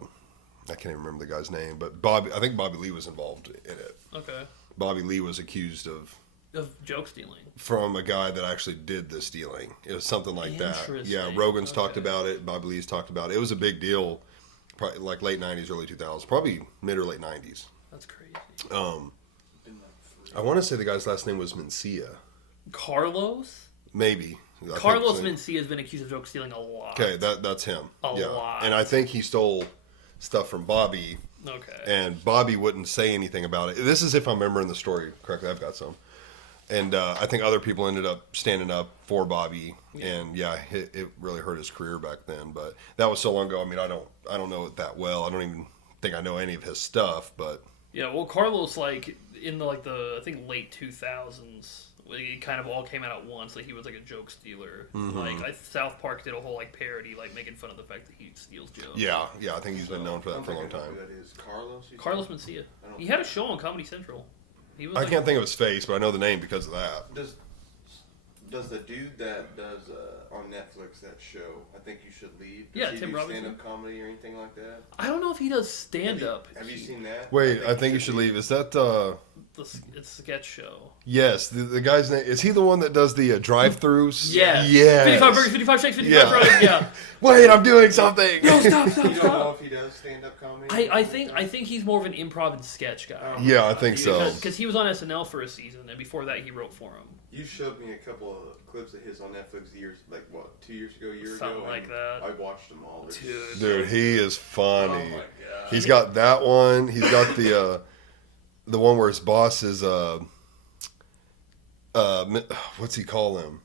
can't even remember the guy's name, but I think Bobby Lee was involved in it. Okay. Bobby Lee was accused of joke stealing from a guy that actually did the stealing. It was something like that. Yeah, Interesting. Rogan's talked about it. Bobby Lee's talked about it. It was a big deal, probably like late 90s, early 2000s, probably mid or late 90s. That's crazy. I want to say the guy's last name was Mencia. Carlos? Maybe. Carlos Mencia has been accused of joke stealing a lot. Okay, that's him. A lot. And I think he stole stuff from Bobby. Okay. And Bobby wouldn't say anything about it. This is if I'm remembering the story correctly. I've got some. And I think other people ended up standing up for Bobby. Yeah. And it really hurt his career back then. But that was so long ago. I mean, I don't know it that well. I don't even think I know any of his stuff. But yeah, well, Carlos, like in the I think late 2000s, it kind of all came out at once that he was like a joke stealer. Mm-hmm. Like South Park did a whole like parody, like making fun of the fact that he steals jokes. Yeah, I think he's been known for that for a long time. Who that is. Carlos Mencia. He had a show on Comedy Central. He was I can't think of his face, but I know the name because of that. Does the dude that does on Netflix that show, I Think You Should Leave? Yeah, he Tim do Robinson. stand-up comedy or anything like that? I don't know if he does stand-up. Have you seen that? Wait, I think you should leave. Is that It's a sketch show. Yes, the guy's name is he the one that does the drive-throughs? Yes. Yes. 55 burgers, 55 shakes, 55 fries. Yeah. Wait, I'm doing something. No, stop. You don't know if he does stand-up comedy? I think he's more of an improv and sketch guy. Yeah, I think so. Because he was on SNL for a season, and before that he wrote for him. You showed me a couple of clips of his on Netflix 2 years ago, a year Something ago. like that. I watched them all. Dude, he is funny. Oh my god. He's got that one. He's got the one where his boss is what's he call him?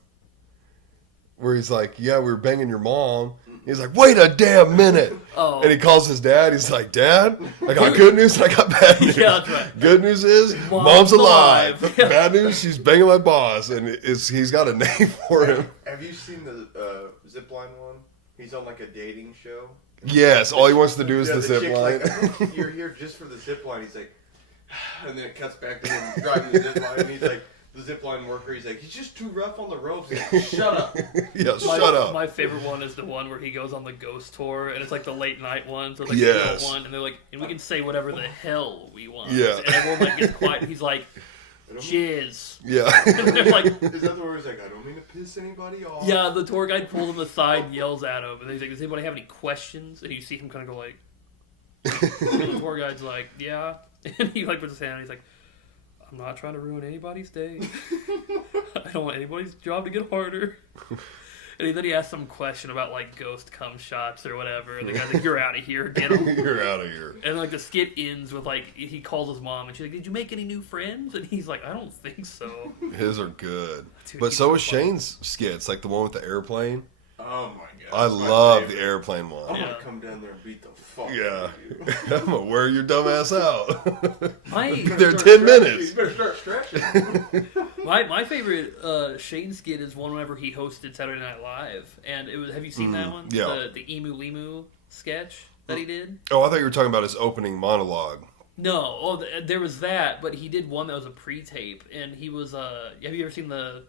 Where he's like, yeah, we were banging your mom. He's like, wait a damn minute. Oh. And he calls his dad. He's like, Dad, I got good news and I got bad news. Yeah, that's right. Good news is mom's alive. Bad news, she's banging my boss. And he's got a name for him. Have you seen the Zipline one? He's on like a dating show. Yes, all he wants to do is the zip chick's line. Like, you're here just for the zip line. He's like, and then it cuts back to him driving the zip line. And he's like, the zip line worker, he's like, he's just too rough on the ropes. He's like, shut up. Yeah, shut up. My favorite one is the one where he goes on the ghost tour, and it's like the late night one, so it's like Yes. the one, and they're like, and we can say whatever the hell we want. Yeah. And everyone like gets quiet, and he's like, jizz. Yeah. And they're like, Is that the word? He's like, I don't mean to piss anybody off. yeah, the tour guide pulls him aside and yells at him, and he's like, does anybody have any questions? And you see him kind of go like, and the tour guide's like, yeah. And he like puts his hand on, he's like, I'm not trying to ruin anybody's day. I don't want anybody's job to get harder. And then he asks some question about like ghost cum shots or whatever. And the guy's like, "You're out of here, get him." You're out of here. And like the skit ends with like he calls his mom and she's like, "Did you make any new friends?" And he's like, "I don't think so." His are good, Dude, but he's so so is funny. Shane's skits, like the one with the airplane. Oh my god. I that's my love favorite. the airplane I'm one. gonna Yeah. come down there and beat the fuck Yeah, out of you. I'm gonna wear your dumb ass out. My Be there 10 minutes. You better start stretching. my favorite Shane skit is one whenever he hosted Saturday Night Live, and it was. Have you seen that one? yeah. The Emu Limu sketch that he did. Oh, I thought you were talking about his opening monologue. No, there was that, but he did one that was a pre-tape, and he was. Have you ever seen the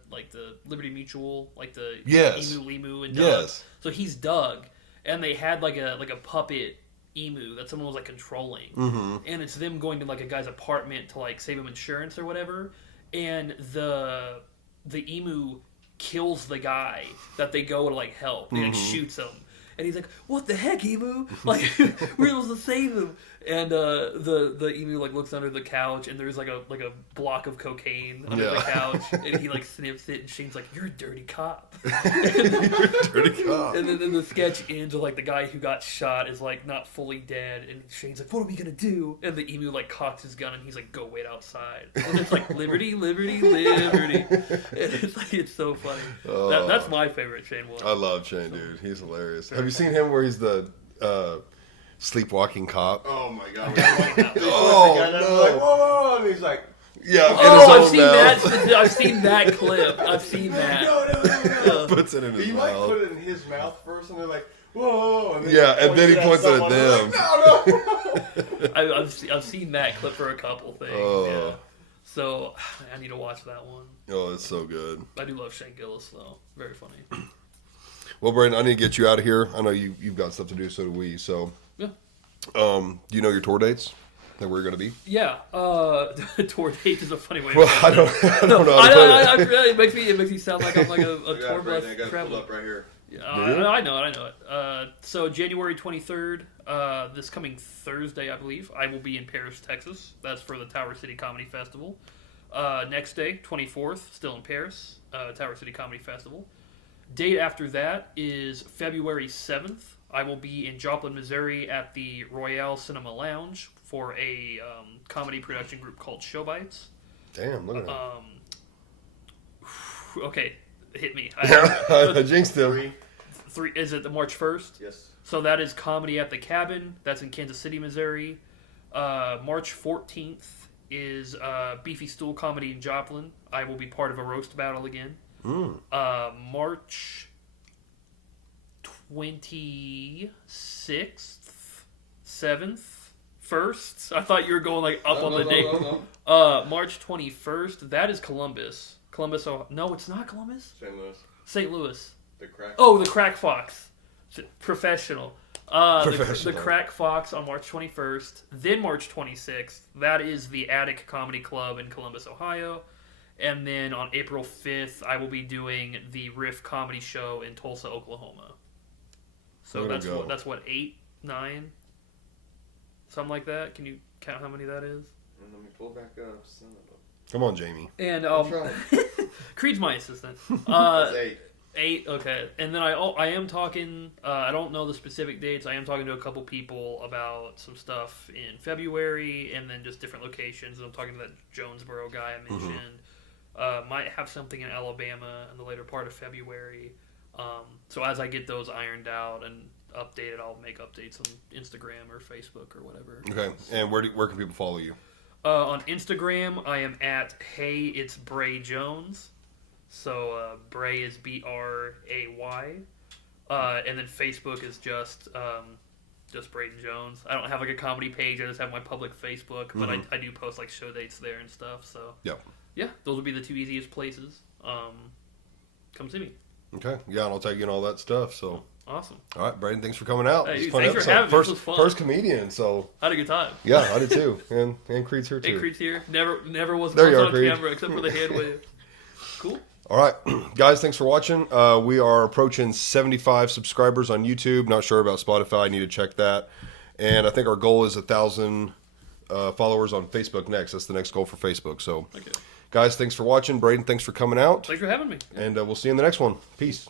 Liberty Mutual, like the Yes. Emu Limu and Doug? Yes. So he's Doug, and they had like a puppet emu that someone was like controlling, and it's them going to like a guy's apartment to like save him insurance or whatever, and the emu kills the guy that they go to like help. He like shoots him. and he's like, "What the heck, Emu? Like, we're supposed to save him." And the emu like looks under the couch, and there's like a block of cocaine under the couch, and he like sniffs it, and Shane's like, "You're a dirty cop." Dirty cop. And then the sketch ends with like the guy who got shot is like not fully dead, and Shane's like, "What are we gonna do?" And the emu like cocks his gun, and he's like, "Go wait outside." And it's like liberty, liberty, liberty. And it's like it's so funny. That's my favorite Shane one. I love Shane, dude. He's hilarious. Have you seen him where he's the sleepwalking cop? Oh my god! Oh no! Like, whoa! And he's like, yeah. I've seen that clip. I've seen that. No. Puts it in his He mouth. might put it in his mouth first, and they're like, whoa! And then he points it at them. Like, no. I've seen that clip for a couple things. Oh. Yeah. So I need to watch that one. Oh, it's so good. I do love Shane Gillis though. Very funny. Well, Brayden, I need to get you out of here. I know you've got stuff to do, so do we. So, yeah. Do you know your tour dates that we're going to be? Yeah. Tour date is a funny way. Well, I don't know. How to put it. It makes me sound like I'm like a tour bus I got it traveler. up right here. I know it. So January 23rd, this coming Thursday, I believe, I will be in Paris, Texas. That's for the Tower City Comedy Festival. Next day, 24th, still in Paris, Tower City Comedy Festival. Date after that is February 7th. I will be in Joplin, Missouri at the Royale Cinema Lounge for a comedy production group called Show Bites. Damn, look at that. Okay, hit me. I jinxed him. Is it the March 1st? Yes. So that is Comedy at the Cabin. That's in Kansas City, Missouri. March 14th is Beefy Stool Comedy in Joplin. I will be part of a roast battle again. March 26th, 7th, 1st. I thought you were going like up on the date. March 21st, that is Columbus. No, it's not Columbus. St. Louis. The Crack. Oh, the Crack Fox. Professional. Professional. The Crack Fox on March 21st. Then March 26th, that is the Attic Comedy Club in Columbus, Ohio. And then on April 5th, I will be doing the Riff Comedy Show in Tulsa, Oklahoma. So that's what, 8, 9? Something like that? Can you count how many that is? Let me pull back up. Son of a... Come on, Jamie. And Creed's my assistant. That's 8. 8, okay. And then I am talking, I don't know the specific dates, I am talking to a couple people about some stuff in February and then just different locations. I'm talking to that Jonesboro guy I mentioned. Might have something in Alabama in the later part of February. So as I get those ironed out and updated, I'll make updates on Instagram or Facebook or whatever. Okay, and where can people follow you? On Instagram, I am at Hey It's Bray Jones. So Bray is Bray, and then Facebook is just Brayden Jones. I don't have like a comedy page. I just have my public Facebook, but I do post like show dates there and stuff. So yeah, those would be the two easiest places. Come see me. Okay, yeah, and I'll tag you in all that stuff. So awesome. All right, Brayden, thanks for coming out. Hey, fun thanks episode. for having me. This was fun. First comedian, so I had a good time. Yeah, I did too, and Creed's here too. Hey, Creed's here. Never was There you are, on Creed. camera except for the hand wave. Cool. All right, guys, thanks for watching. We are approaching 75 subscribers on YouTube. Not sure about Spotify. I need to check that. And I think our goal is 1,000 followers on Facebook next. That's the next goal for Facebook. So, guys, thanks for watching. Brayden, thanks for coming out. Thanks for having me. And we'll see you in the next one. Peace.